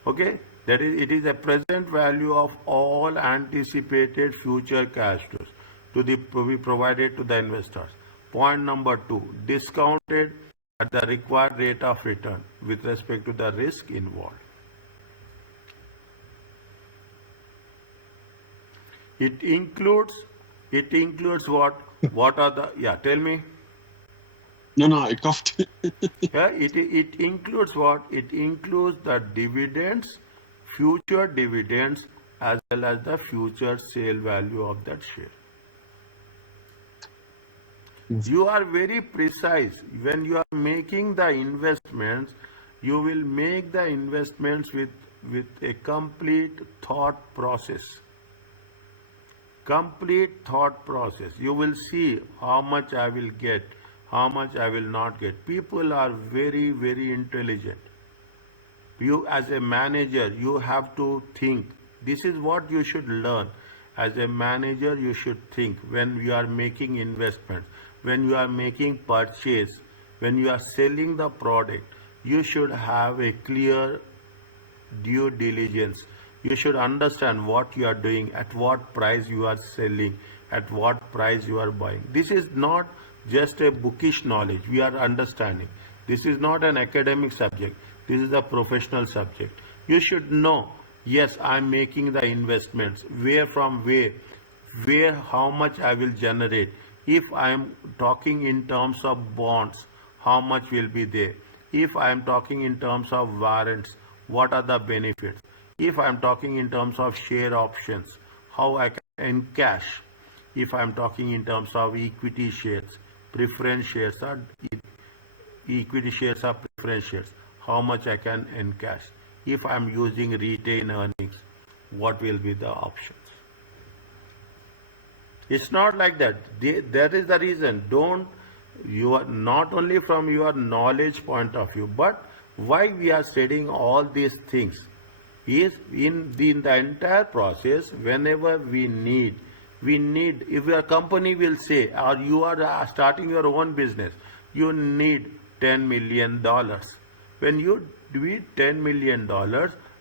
Okay, that is, it is a present value of all anticipated future cash flows to be provided to the investors. Point number 2, discounted at the required rate of return with respect to the risk involved. It includes what are the, yeah, tell me. No, I coughed. Yeah, it includes what? It includes the dividends, future dividends, as well as the future sale value of that share. You are very precise. When you are making the investments, you will make the investments with a complete thought process. Complete thought process. You will see how much I will get, how much I will not get. People are very, very intelligent. You as a manager, you have to think. This is what you should learn. As a manager, you should think when you are making investments, when you are making purchase, when you are selling the product, you should have a clear due diligence. You should understand what you are doing, at what price you are selling, at what price you are buying. This is not just a bookish knowledge we are understanding. This is not an academic subject. This is a professional subject. You should know, yes, I am making the investments. Where from where, how much I will generate. If I am talking in terms of bonds, how much will be there. If I am talking in terms of warrants, what are the benefits. If I am talking in terms of share options, how I can encash. If I am talking in terms of equity shares, preference shares or equity shares or preference shares, how much I can encash. If I am using retained earnings, what will be the options. It's not like that. That is the reason. You are not only from your knowledge point of view, but why we are studying all these things is in the entire process. Whenever we need, if your company will say, or you are starting your own business, you need $10 million. When you do $10 million,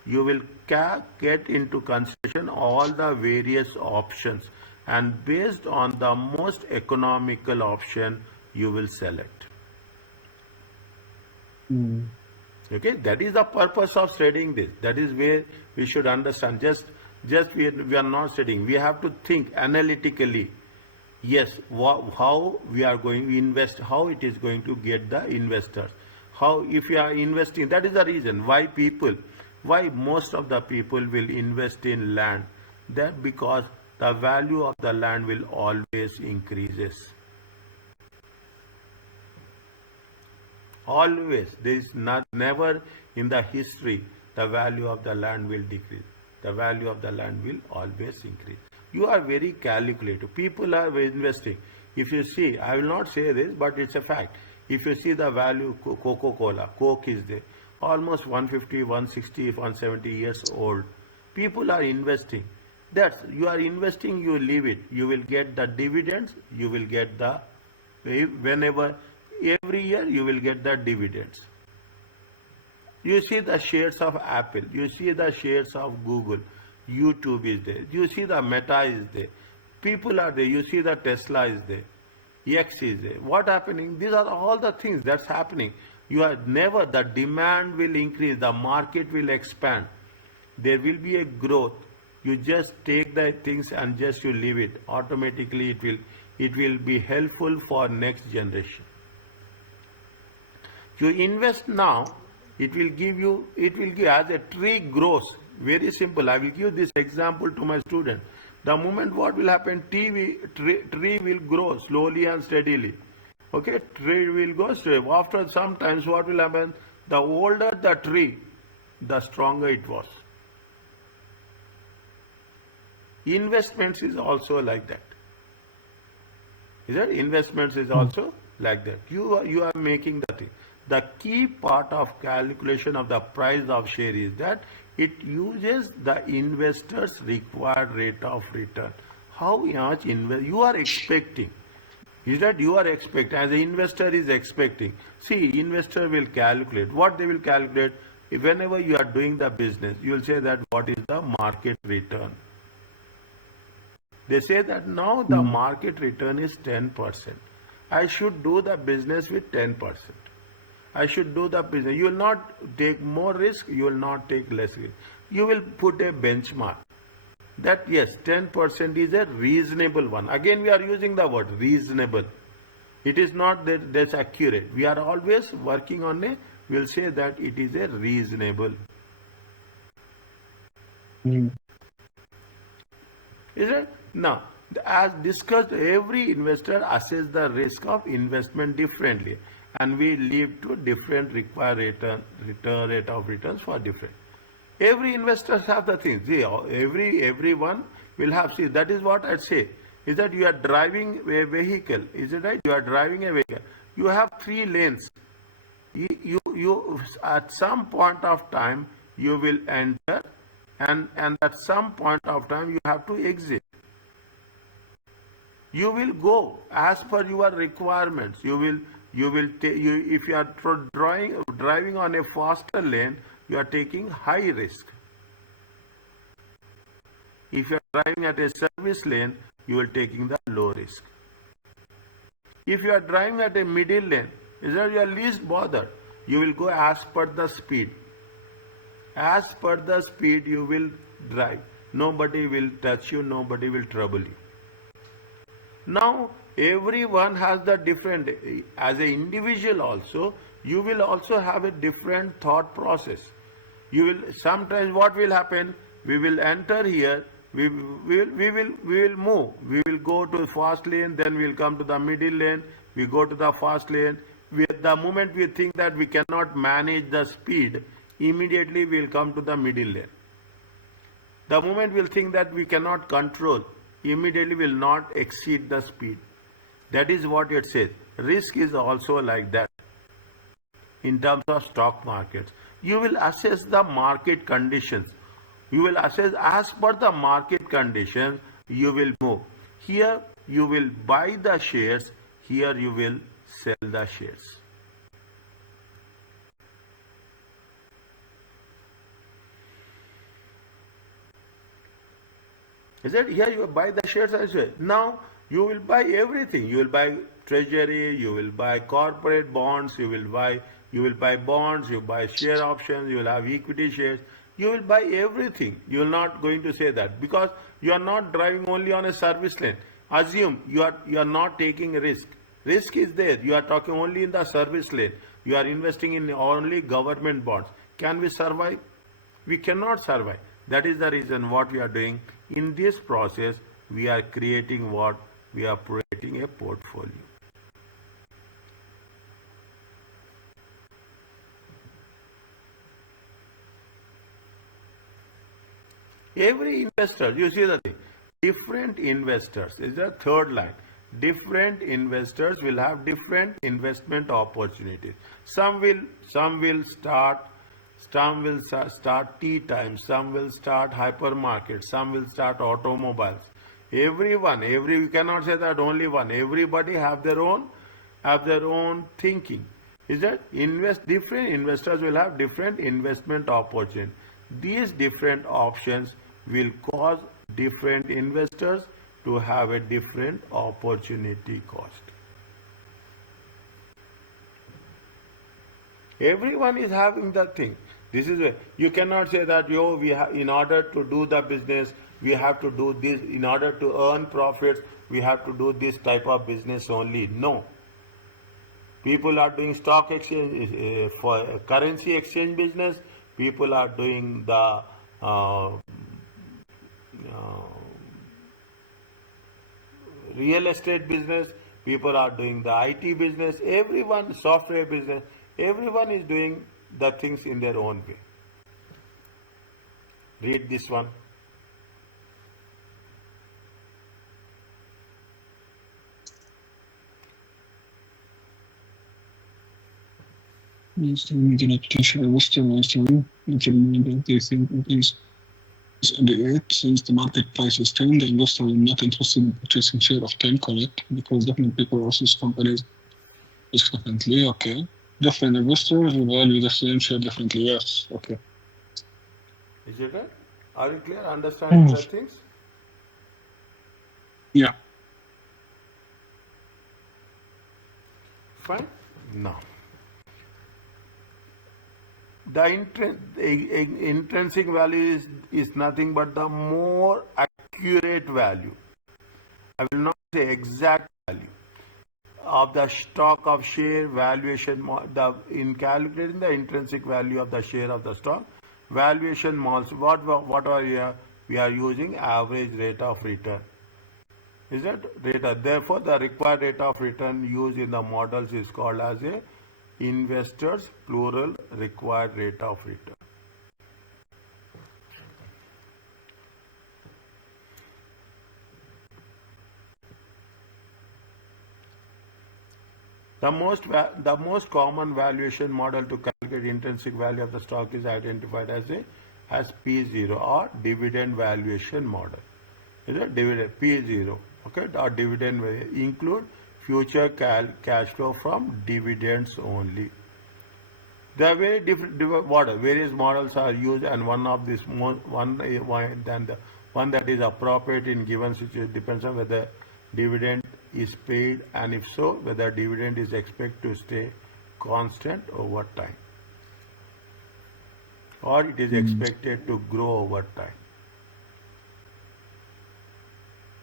you will get into consideration all the various options, and based on the most economical option, you will select. Okay, that is the purpose of studying this. That is where we should understand. Just we are not studying. We have to think analytically. Yes, how we are going to invest, how it is going to get the investors. How, if you are investing, that is the reason why most of the people will invest in land. That because the value of the land will always increases. Always. There is never in the history the value of the land will decrease. The value of the land will always increase. You are very calculative. People are investing. If you see, I will not say this, but it's a fact. If you see the value Coca-Cola, Coke is there, almost 150, 160, 170 years old. People are investing. You are investing, you leave it. You will get the dividends, you will get the, every year you will get the dividends. You see the shares of Apple, you see the shares of Google, YouTube is there, you see the Meta is there, people are there, you see the Tesla is there, X is there. What happening? These are all the things that's happening. You are never, the demand will increase, the market will expand, there will be a growth. You just take the things and just you leave it. Automatically it will be helpful for next generation. You invest now, it will give as a tree grows. Very simple. I will give this example to my student. The moment what will happen, tree will grow slowly and steadily. Okay, tree will go straight. After some times what will happen? The older the tree, the stronger it was. Investments is also like that. Is that investments is also like that. You are making the thing. The key part of calculation of the price of share is that it uses the investor's required rate of return. How much you are expecting. Is that you are expecting, as the investor is expecting. See, investor will calculate. What they will calculate, whenever you are doing the business, you will say that what is the market return. They say that now the market return is 10%. I should do the business with 10%. I should do the business. You will not take more risk, you will not take less risk. You will put a benchmark that yes, 10% is a reasonable one. Again, we are using the word reasonable. It is not that that's accurate. We are always working on a, we'll say that it is a reasonable. Is it? Now, as discussed, every investor assesses the risk of investment differently, and we lead to different required rate of returns for different. Every investors have the things. See, everyone will have. See, that is what I say. Is that you are driving a vehicle? Is it right? You are driving a vehicle. You have 3 lanes. You at some point of time you will enter, and at some point of time you have to exit. You will go as per your requirements. If you are driving on a faster lane, you are taking high risk. If you are driving at a service lane, you are taking the low risk. If you are driving at a middle lane, is that you are least bothered. You will go as per the speed. As per the speed you will drive. Nobody will touch you, nobody will trouble you. Now, everyone has the different, as an individual also, you will also have a different thought process. You will, sometimes what will happen, we will enter here, we will move. We will go to fast lane, then we will come to the middle lane, we go to the fast lane. The moment we think that we cannot manage the speed, immediately we will come to the middle lane. The moment we will think that we cannot control, immediately will not exceed the speed. That is what it says. Risk is also like that. In terms of stock markets, you will assess the market conditions. You will assess as per the market conditions, you will move. Here you will buy the shares, here you will sell the shares. Is it? Here you buy the shares as well. Now you will buy everything. You will buy treasury, you will buy corporate bonds, you will buy bonds, you buy share options, you will have equity shares. You will buy everything. You are not going to say that because you are not driving only on a service lane. Assume you are not taking risk. Risk is there. You are talking only in the service lane. You are investing in only government bonds. Can we survive? We cannot survive. That is the reason what we are doing. In this process, we are creating what? We are creating a portfolio. Every investor, you see the thing, different investors is the third line. Different investors will have different investment opportunities. Some will start tea time, some will start hypermarkets, some will start automobiles. You cannot say that only one. Everybody have their own thinking. Is that different investors will have different investment opportunities. These different options will cause different investors to have a different opportunity cost. Everyone is having that thing. This is where you cannot say that in order to do the business we have to do this, in order to earn profits we have to do this type of business only. No. People are doing stock exchange for currency exchange business. People are doing the real estate business. People are doing the IT business. Everyone, software business. Everyone is doing the things in their own way. Read this one. Most immediate potential investor wants to win. It's a reminder they think it is underrated since the market price is 10. The investor will not interested in purchasing share of 10, correct? Because different people also companies is differently, okay. Different investors will value the same share differently, yes, okay. Is it right? Are you clear? Understanding Mm. the things? Yeah. Fine. Now, the intrinsic value is nothing but the more accurate value. I will not say exact value of the stock of share valuation. In calculating the intrinsic value of the share of the stock, valuation models. What are we are using average rate of return. Is that rate? Therefore, the required rate of return used in the models is called as a investors plural required rate of return. The most common valuation model to calculate intrinsic value of the stock is identified as P0 or dividend valuation model. Is it dividend P0? Okay, or dividend include future cash flow from dividends only. There are very various models are used, and one of this one than the one that is appropriate in given situation depends on whether dividend is paid, and if so, whether dividend is expected to stay constant over time, or it is Mm. expected to grow over time.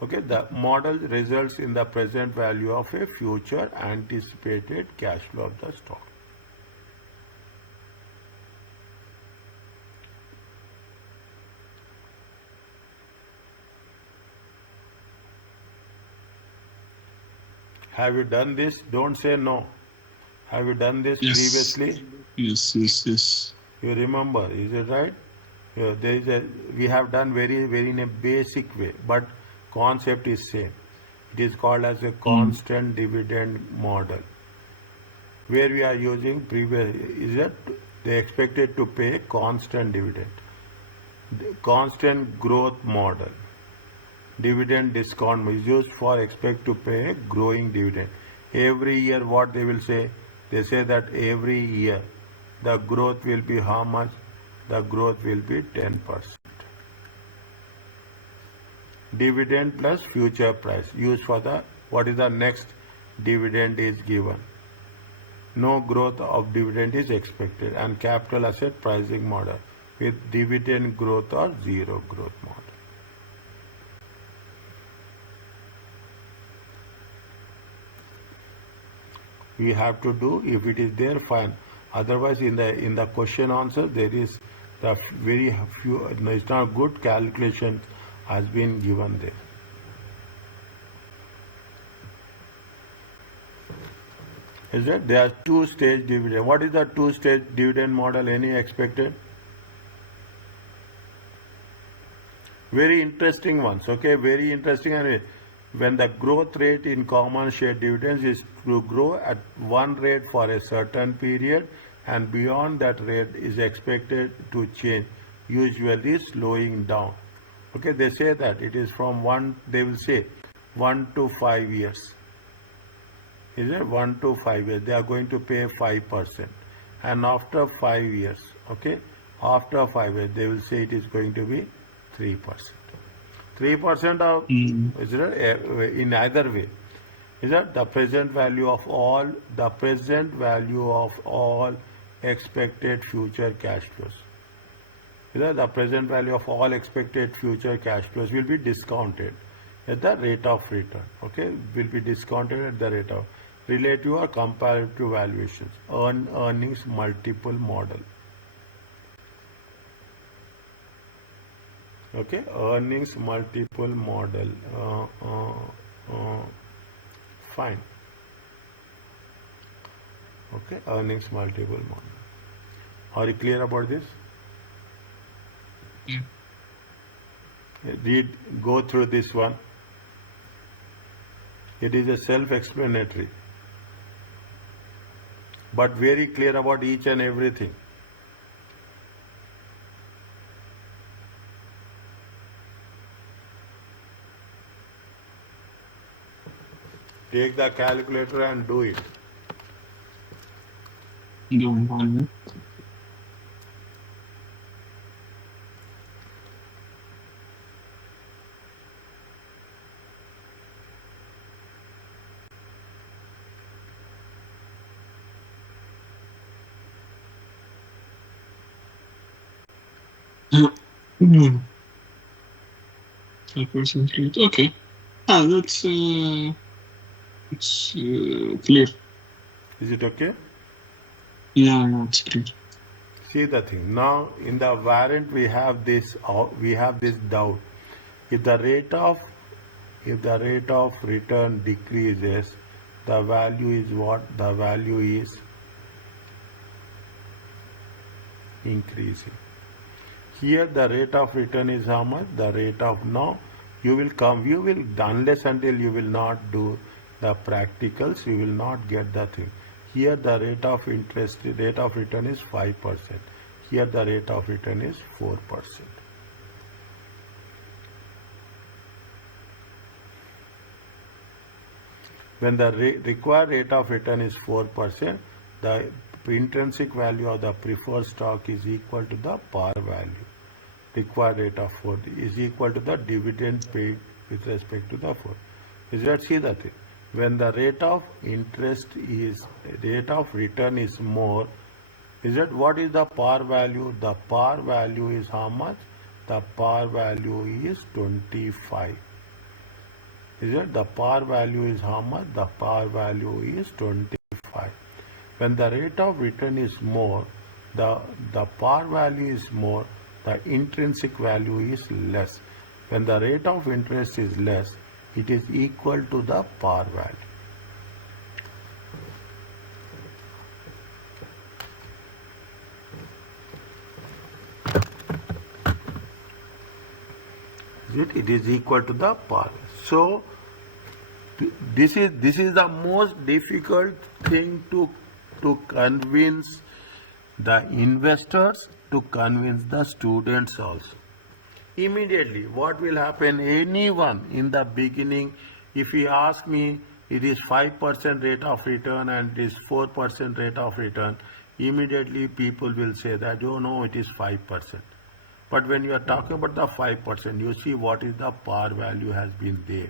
Okay, the model results in the present value of a future anticipated cash flow of the stock. Have you done this? Don't say no. Have you done this Yes. previously? Yes, yes, yes. You remember, is it right? There is a we have done very in a basic way, but concept is same. It is called as a Mm. constant dividend model, where we are using previous is that they expected to pay constant dividend, constant growth model. Dividend discount is used for expect to pay a growing dividend. Every year, what they will say? They say that every year the growth will be how much? The growth will be 10%. Dividend plus future price used for the what is the next dividend is given. No growth of dividend is expected, and capital asset pricing model with dividend growth or zero growth model. We have to do if it is there, fine. Otherwise, in the question answer there is the very few, no, it's not good calculation has been given there. Is that there are two-stage dividend? What is the two-stage dividend model? Any expected? Very interesting ones. Okay, very interesting. And when the growth rate in common share dividends is to grow at one rate for a certain period, and beyond that rate is expected to change, usually slowing down. Okay, they say that it is from one. They will say 1 to 5 years. Is it 1 to 5 years? They are going to pay 5%, and after 5 years, okay, after 5 years, they will say it is going to be 3%. 3% of Mm. is it in either way? Is that the present value of all expected future cash flows? Is that the present value of all expected future cash flows will be discounted at the rate of return. Okay, will be discounted at the rate of relative or comparative valuations. Earnings multiple model. Okay, earnings multiple model. Fine. Okay, earnings multiple model. Are you clear about this? Yeah. Go through this one. It is a self-explanatory. but very clear about each and everything. Take the calculator and do it. Don't mind. Hmm. 5% rate. Okay. That's it's clear. Is it okay? Yeah, it's clear. See the thing. Now in the warrant we have this doubt. If the rate of if the rate of return decreases, the value is what? The value is increasing. Here the rate of return is how much? The rate of now you will unless until you will not do the practicals, you will not get the thing. Here the rate of return is 5%. Here the rate of return is 4%. When the required rate of return is 4%, the intrinsic value of the preferred stock is equal to the par value. Required rate of 4 is equal to the dividend paid with respect to the 4. Is that see that thing? When the rate of return is more, is that what is the par value? The par value is how much? The par value is 25. Is it? The par value is how much? The par value is 25. When the rate of return is more, the par value is more, the intrinsic value is less. When the rate of interest is less, it is equal to the par value. It is equal to the par. So this is the most difficult thing to convince the investors, to convince the students also. Immediately what will happen? Anyone in the beginning, if he ask me it is 5% rate of return and it is 4% rate of return, immediately people will say that, oh no, it is 5%. But when you are talking about the 5%, you see what is the par value has been there.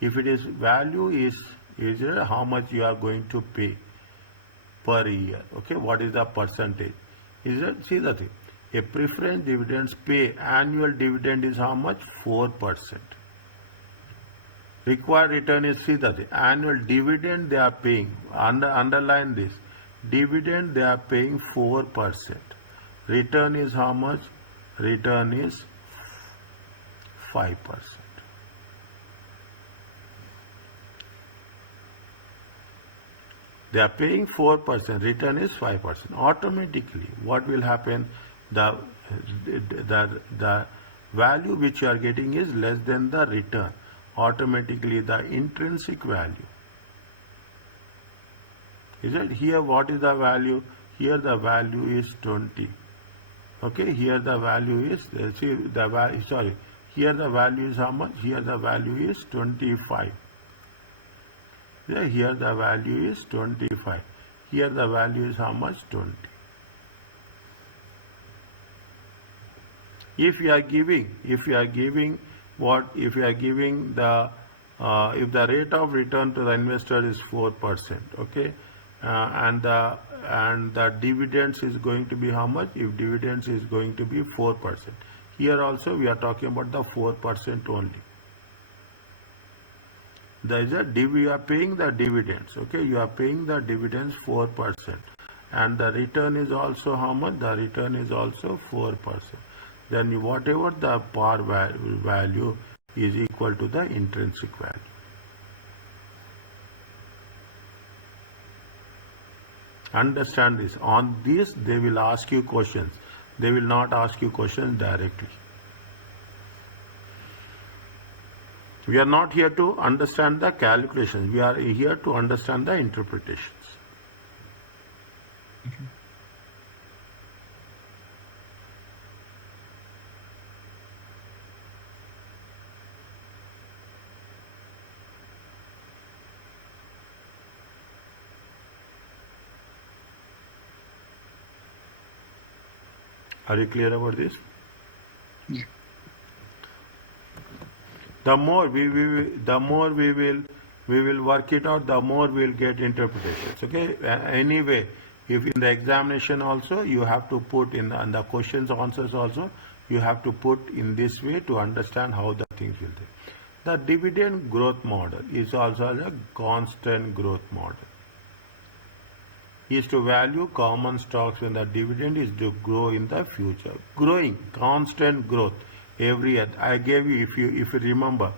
If it is value is how much you are going to pay per year. Okay, what is the percentage? Is it, see the thing. A preference dividends pay annual dividend is how much? 4%. Required return is, see the thing, annual dividend they are paying. Underline this. Dividend they are paying 4%. Return is how much? Return is 5%. They are paying 4%, return is 5%. Automatically, what will happen? The value which you are getting is less than the return. Automatically, the intrinsic value. Is it? Here, what is the value? Here, the value is 20. Okay, here the value is, see, the value, sorry, here the value is how much? Here the value is 25. Yeah, here the value is 25. Here the value is how much? 20. If you are giving what? If you are giving the, if the rate of return to the investor is 4%, okay, and the dividends is going to be how much? If dividends is going to be 4%, here also we are talking about the 4% only. There is you are paying the dividends, okay, you are paying the dividends 4%, and the return is also how much? The return is also 4%. Then whatever the par value is equal to the intrinsic value. Understand this. On this they will ask you questions. They will not ask you questions directly. We are not here to understand the calculations. We are here to understand the interpretations. Mhm. Are you clear about this? Yeah. The more we will work it out, the more we'll get interpretations. Okay. Anyway, if in the examination also you have to put in and the questions answers also you have to put in this way to understand how the things will be. The dividend growth model is also a constant growth model. Is to value common stocks when the dividend is to grow in the future. Growing, constant growth every year. I gave you, if you remember,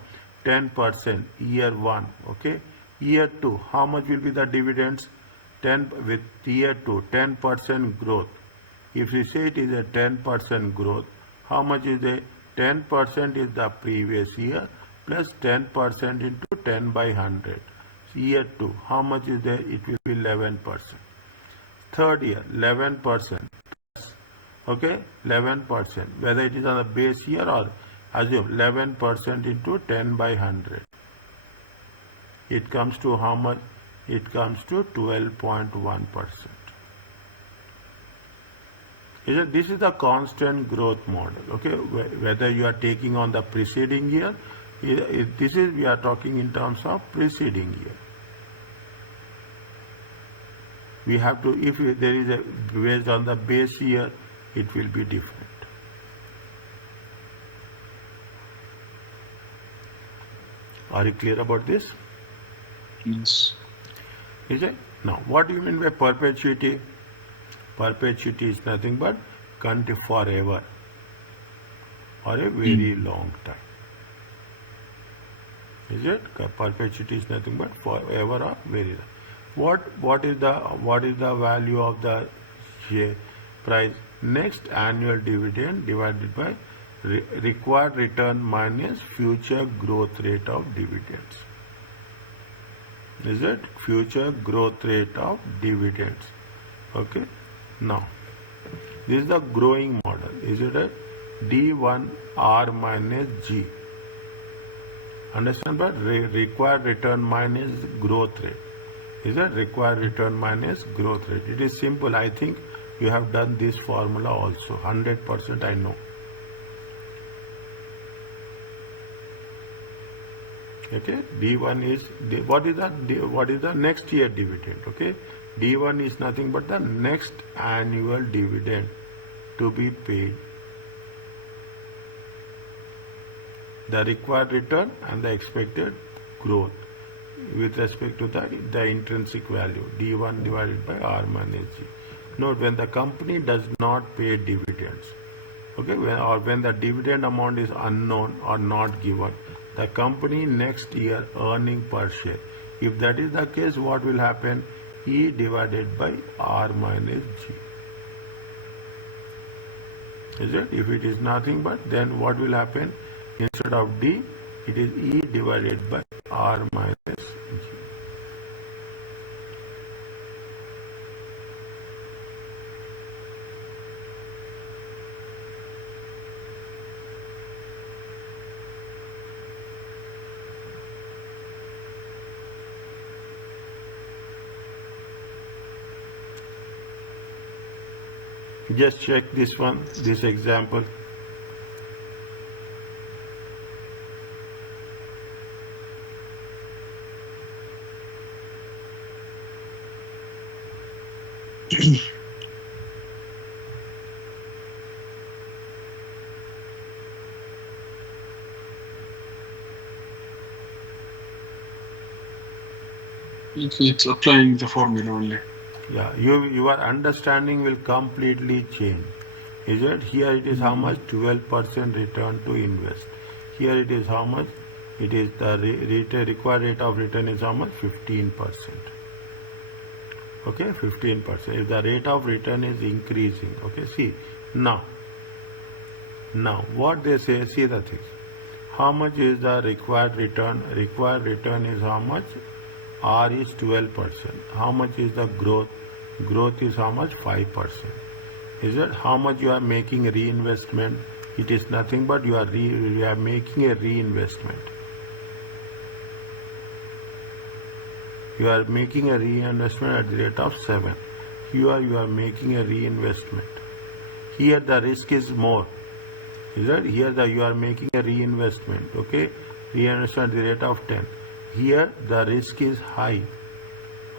10% year one. Okay, year two, how much will be the dividends? 10 with year two, 10% growth. If you say it is a 10% growth, how much is the 10% is the previous year plus 10% into 10 by 100. Year 2, how much is there? It will be 11%. Third year, 11%. Okay, 11%. Whether it is on the base year or assume 11% into 10 by 100. It comes to how much? It comes to 12.1%. This is the constant growth model. Okay, whether you are taking on the preceding year, this is we are talking in terms of preceding year. We have to, if there is a based on the base year, it will be different. Are you clear about this? Yes. Is it? Now, what do you mean by perpetuity? Perpetuity is nothing but continue forever or a very Mm. long time. Is it? Perpetuity is nothing but forever or very long. What is the value of the share price? Next annual dividend divided by required return minus future growth rate of dividends. Is it? Future growth rate of dividends. Okay. Now, this is the growing model. Is it a D1R minus G? Understand? But required return minus growth rate. Is that required return minus growth rate? It is simple. I think you have done this formula also. 100% I know. Okay. D1 is what is the next year dividend? Okay. D1 is nothing but the next annual dividend to be paid. The required return and the expected growth with respect to the intrinsic value D1 divided by R minus G. Note, when the company does not pay dividends, okay, when the dividend amount is unknown or not given, the company next year earning per share. If that is the case, what will happen? E divided by R minus G. Is it? If it is nothing but, then what will happen? Instead of D, it is E divided by R minus G. Just check this one, this example. It's applying the formula only. Yeah, your understanding will completely change. Is it? Here it is how much? 12% return to invest. Here it is how much? It is the required rate of return is how much? 15%. Okay, 15%. If the rate of return is increasing, okay, see, now what they say, see the things. How much is the required return? Required return is how much? R is 12%. How much is the growth? Growth is how much? 5%. Is it how much you are making reinvestment? It is nothing but you are making a reinvestment. You are making a reinvestment at the rate of 7. Here you are making a reinvestment. Here the risk is more. Is that here you are making a reinvestment, okay? Reinvestment at the rate of 10. Here the risk is high,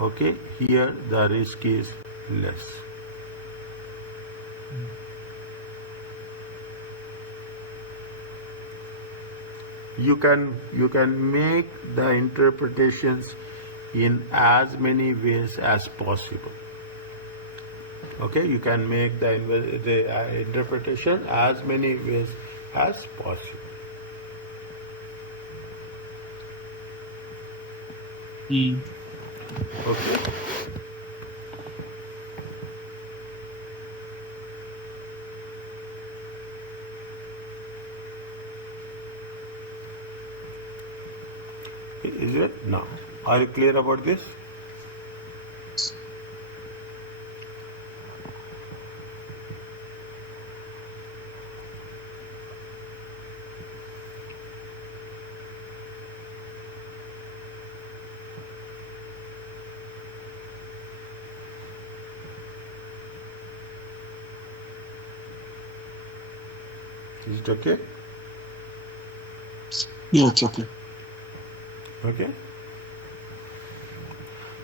okay? Here the risk is less. You can make the interpretations in as many ways as possible. Okay, you can make the interpretation as many ways as possible. Okay. Is it? Now, are you clear about this? Is it okay? Yeah, it's okay. Okay.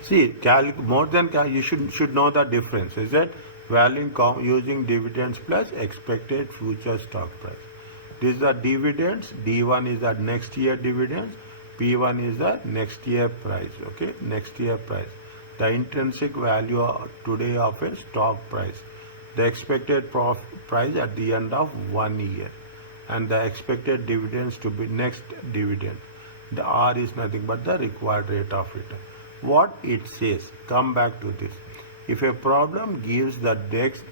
See, more than you should know the difference. Is that valuing using dividends plus expected future stock price. This is the dividends. D1 is the next year dividends. P1 is the next year price. Okay, next year price. The intrinsic value today of a stock price. The expected price at the end of 1 year, and the expected dividends to be next dividend. The R is nothing but the required rate of return. What it says, come back to this. If a problem gives the next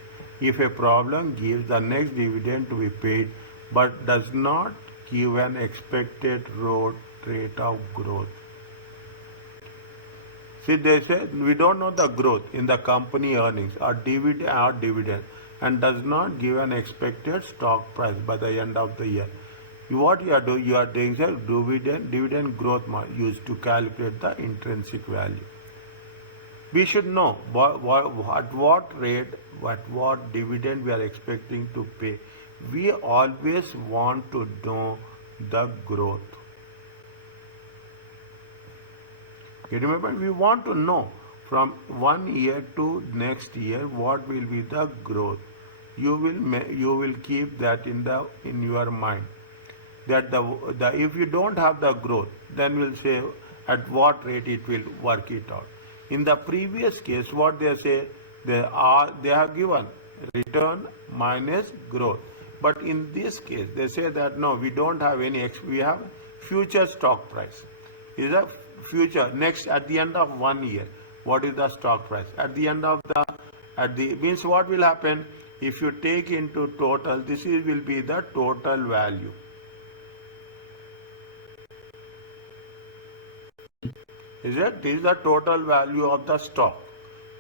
dividend to be paid, but does not give an expected rate of growth. See, they say we don't know the growth in the company earnings or dividend and does not give an expected stock price by the end of the year. What you are doing, dividend growth used to calculate the intrinsic value. We should know at what rate, what dividend we are expecting to pay. We always want to know the growth. You remember, we want to know from 1 year to next year what will be the growth. You will keep that in your mind. That if you don't have the growth, then we'll say at what rate it will work it out. In the previous case, what they say, they have given return minus growth. But in this case, they say that no, we don't have any, we have future stock price. Is a future next at the end of 1 year. What is the stock price? At the end of means what will happen if you take into total, will be the total value. Is it? This is the total value of the stock.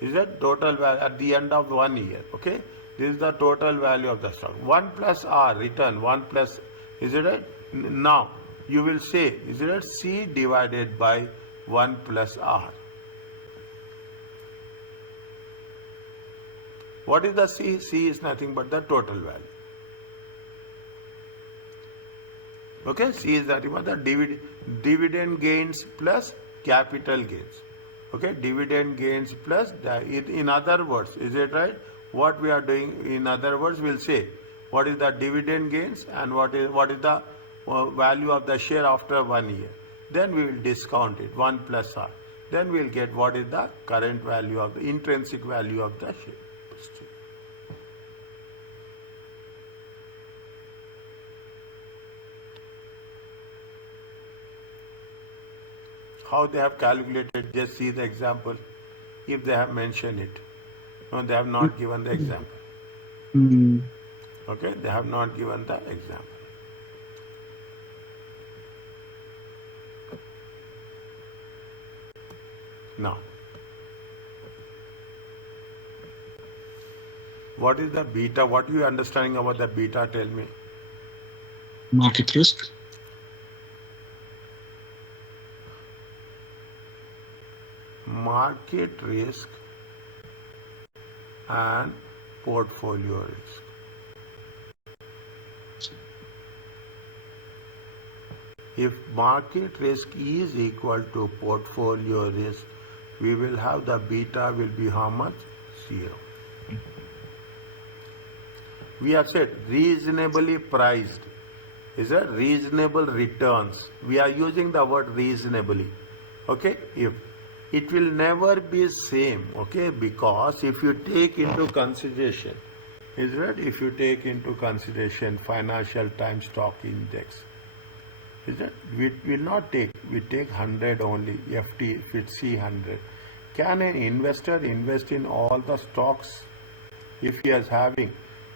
Is it? Total value at the end of 1 year. Okay. This is the total value of the stock. 1 plus R return. 1 plus. Is it right? Now you will say, is it C divided by 1 plus R. What is the C? C is nothing but the total value. Okay, C is nothing but the dividend gains plus capital gains. Okay, dividend gains plus in other words, is it right? What we are doing in other words, we'll say what is the dividend gains and what is the value of the share after 1 year. Then we will discount it 1 plus R. Then we will get what is the current value of the intrinsic value of the share. How they have calculated, just see the example, if they have mentioned it. No, they have not given the example. Okay, they have not given the example. Now, What is the beta? What you understanding about the beta? Tell me. Market risk. Market risk and portfolio risk. If market risk is equal to portfolio risk, we will have the beta will be how much? 0. We have said reasonably priced. Is a reasonable returns. We are using the word reasonably. Okay? If it will never be same, okay? Because if you take into consideration, is that if you take into consideration Financial Times stock index, is that we will not take, we take 100 only, FT, FTSE 100. Can an investor invest in all the stocks if he is having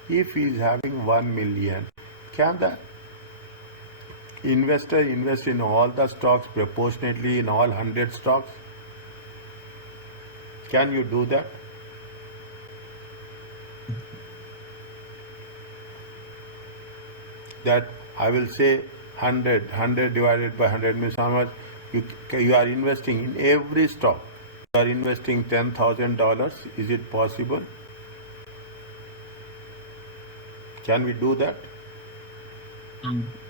1 million? Can the investor invest in all the stocks proportionately in all 100 stocks? Can you do that? That I will say 100 divided by 100 means how much? You are investing in every stock. You are investing $10,000. Is it possible? Can we do that?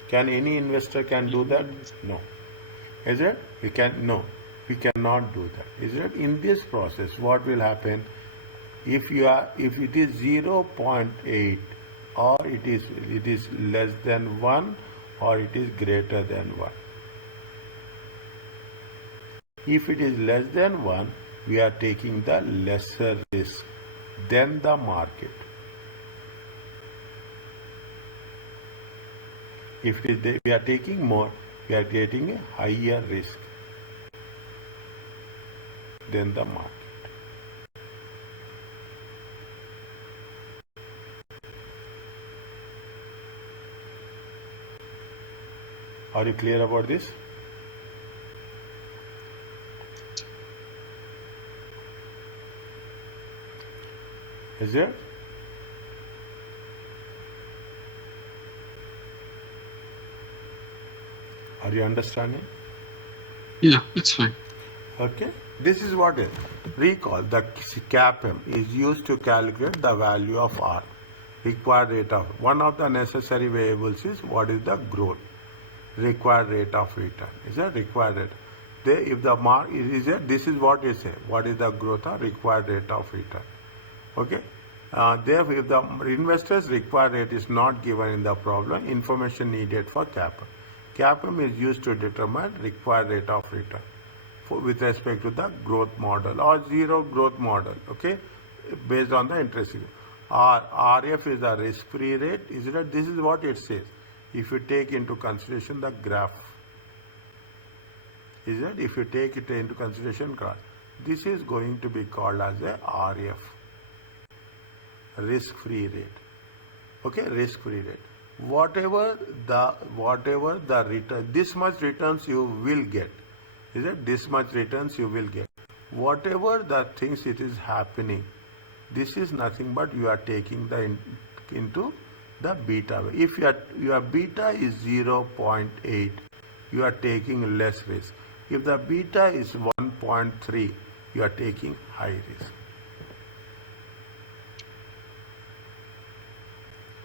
Can any investor can do that? No. Is it? We cannot do that. Is it? In this process, what will happen? If it is 0.8 or it is less than 1 or it is greater than 1. If it is less than 1, we are taking the lesser risk than the market. If we are taking more, we are getting a higher risk than the market. Are you clear about this? Is it? Are you understanding? Yeah, it's fine. Okay. This is what is. Recall the CAPM is used to calculate the value of R. Required rate of. One of the necessary variables is what is the growth. Required rate of return. Is that required rate? If the mark is it, this is what you say. What is the growth or required rate of return? Okay. Therefore, if the investor's required rate is not given in the problem, information needed for CAPM. CAPM is used to determine required rate of return with respect to the growth model or zero growth model. Okay, based on the interest rate. RF is the risk-free rate. Is it? This is what it says. If you take into consideration the graph, is it? If you take it into consideration graph, this is going to be called as a RF, risk-free rate. Okay, risk-free rate. Whatever the return, this much returns you will get. Is it? This much returns you will get. Whatever the things it is happening, this is nothing but you are taking into the beta. If your beta is 0.8, you are taking less risk. If the beta is 1.3, you are taking high risk.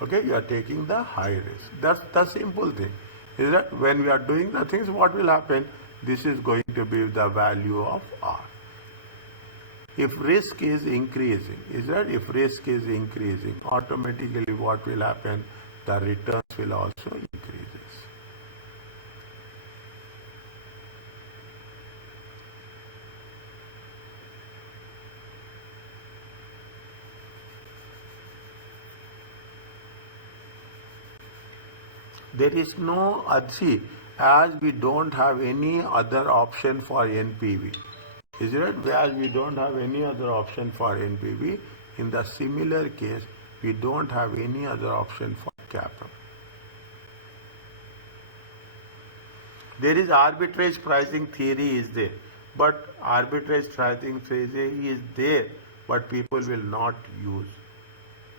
Okay, you are taking the high risk. That's the simple thing. Is that when we are doing the things, what will happen? This is going to be the value of R. If risk is increasing, is that if risk is increasing, automatically what will happen? The returns will also increase. There is no, see, as we don't have any other option for NPV. Is it? As we don't have any other option for NPV, in the similar case, we don't have any other option for CAPM. There is arbitrage pricing theory is there, but arbitrage pricing theory is there, but people will not use.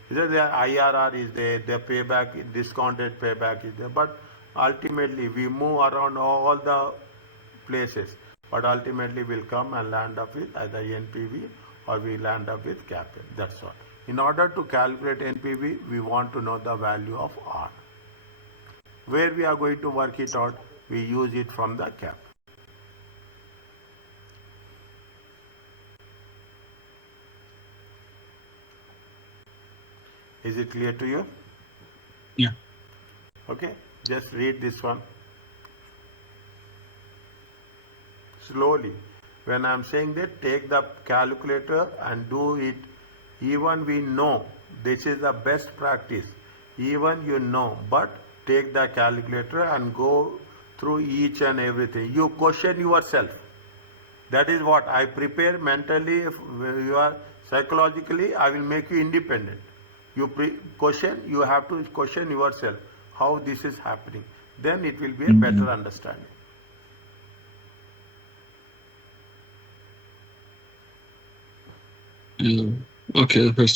The IRR is there, the payback, discounted payback is there, but ultimately we move around all the places, but ultimately we'll come and land up with either NPV or we land up with capital. That's all. In order to calculate NPV, we want to know the value of R. Where we are going to work it out, we use it from the cap. Is it clear to you? Yeah. Okay, just read this one slowly. When I'm saying that, take the calculator and do it. Even we know this is the best practice, even you know, but take the calculator and go through each and everything. You question yourself. That is what I prepare mentally. If you are psychologically, I will make you independent. You question, you have to question yourself how this is happening. Then it will be a better understanding. Yeah. Okay, first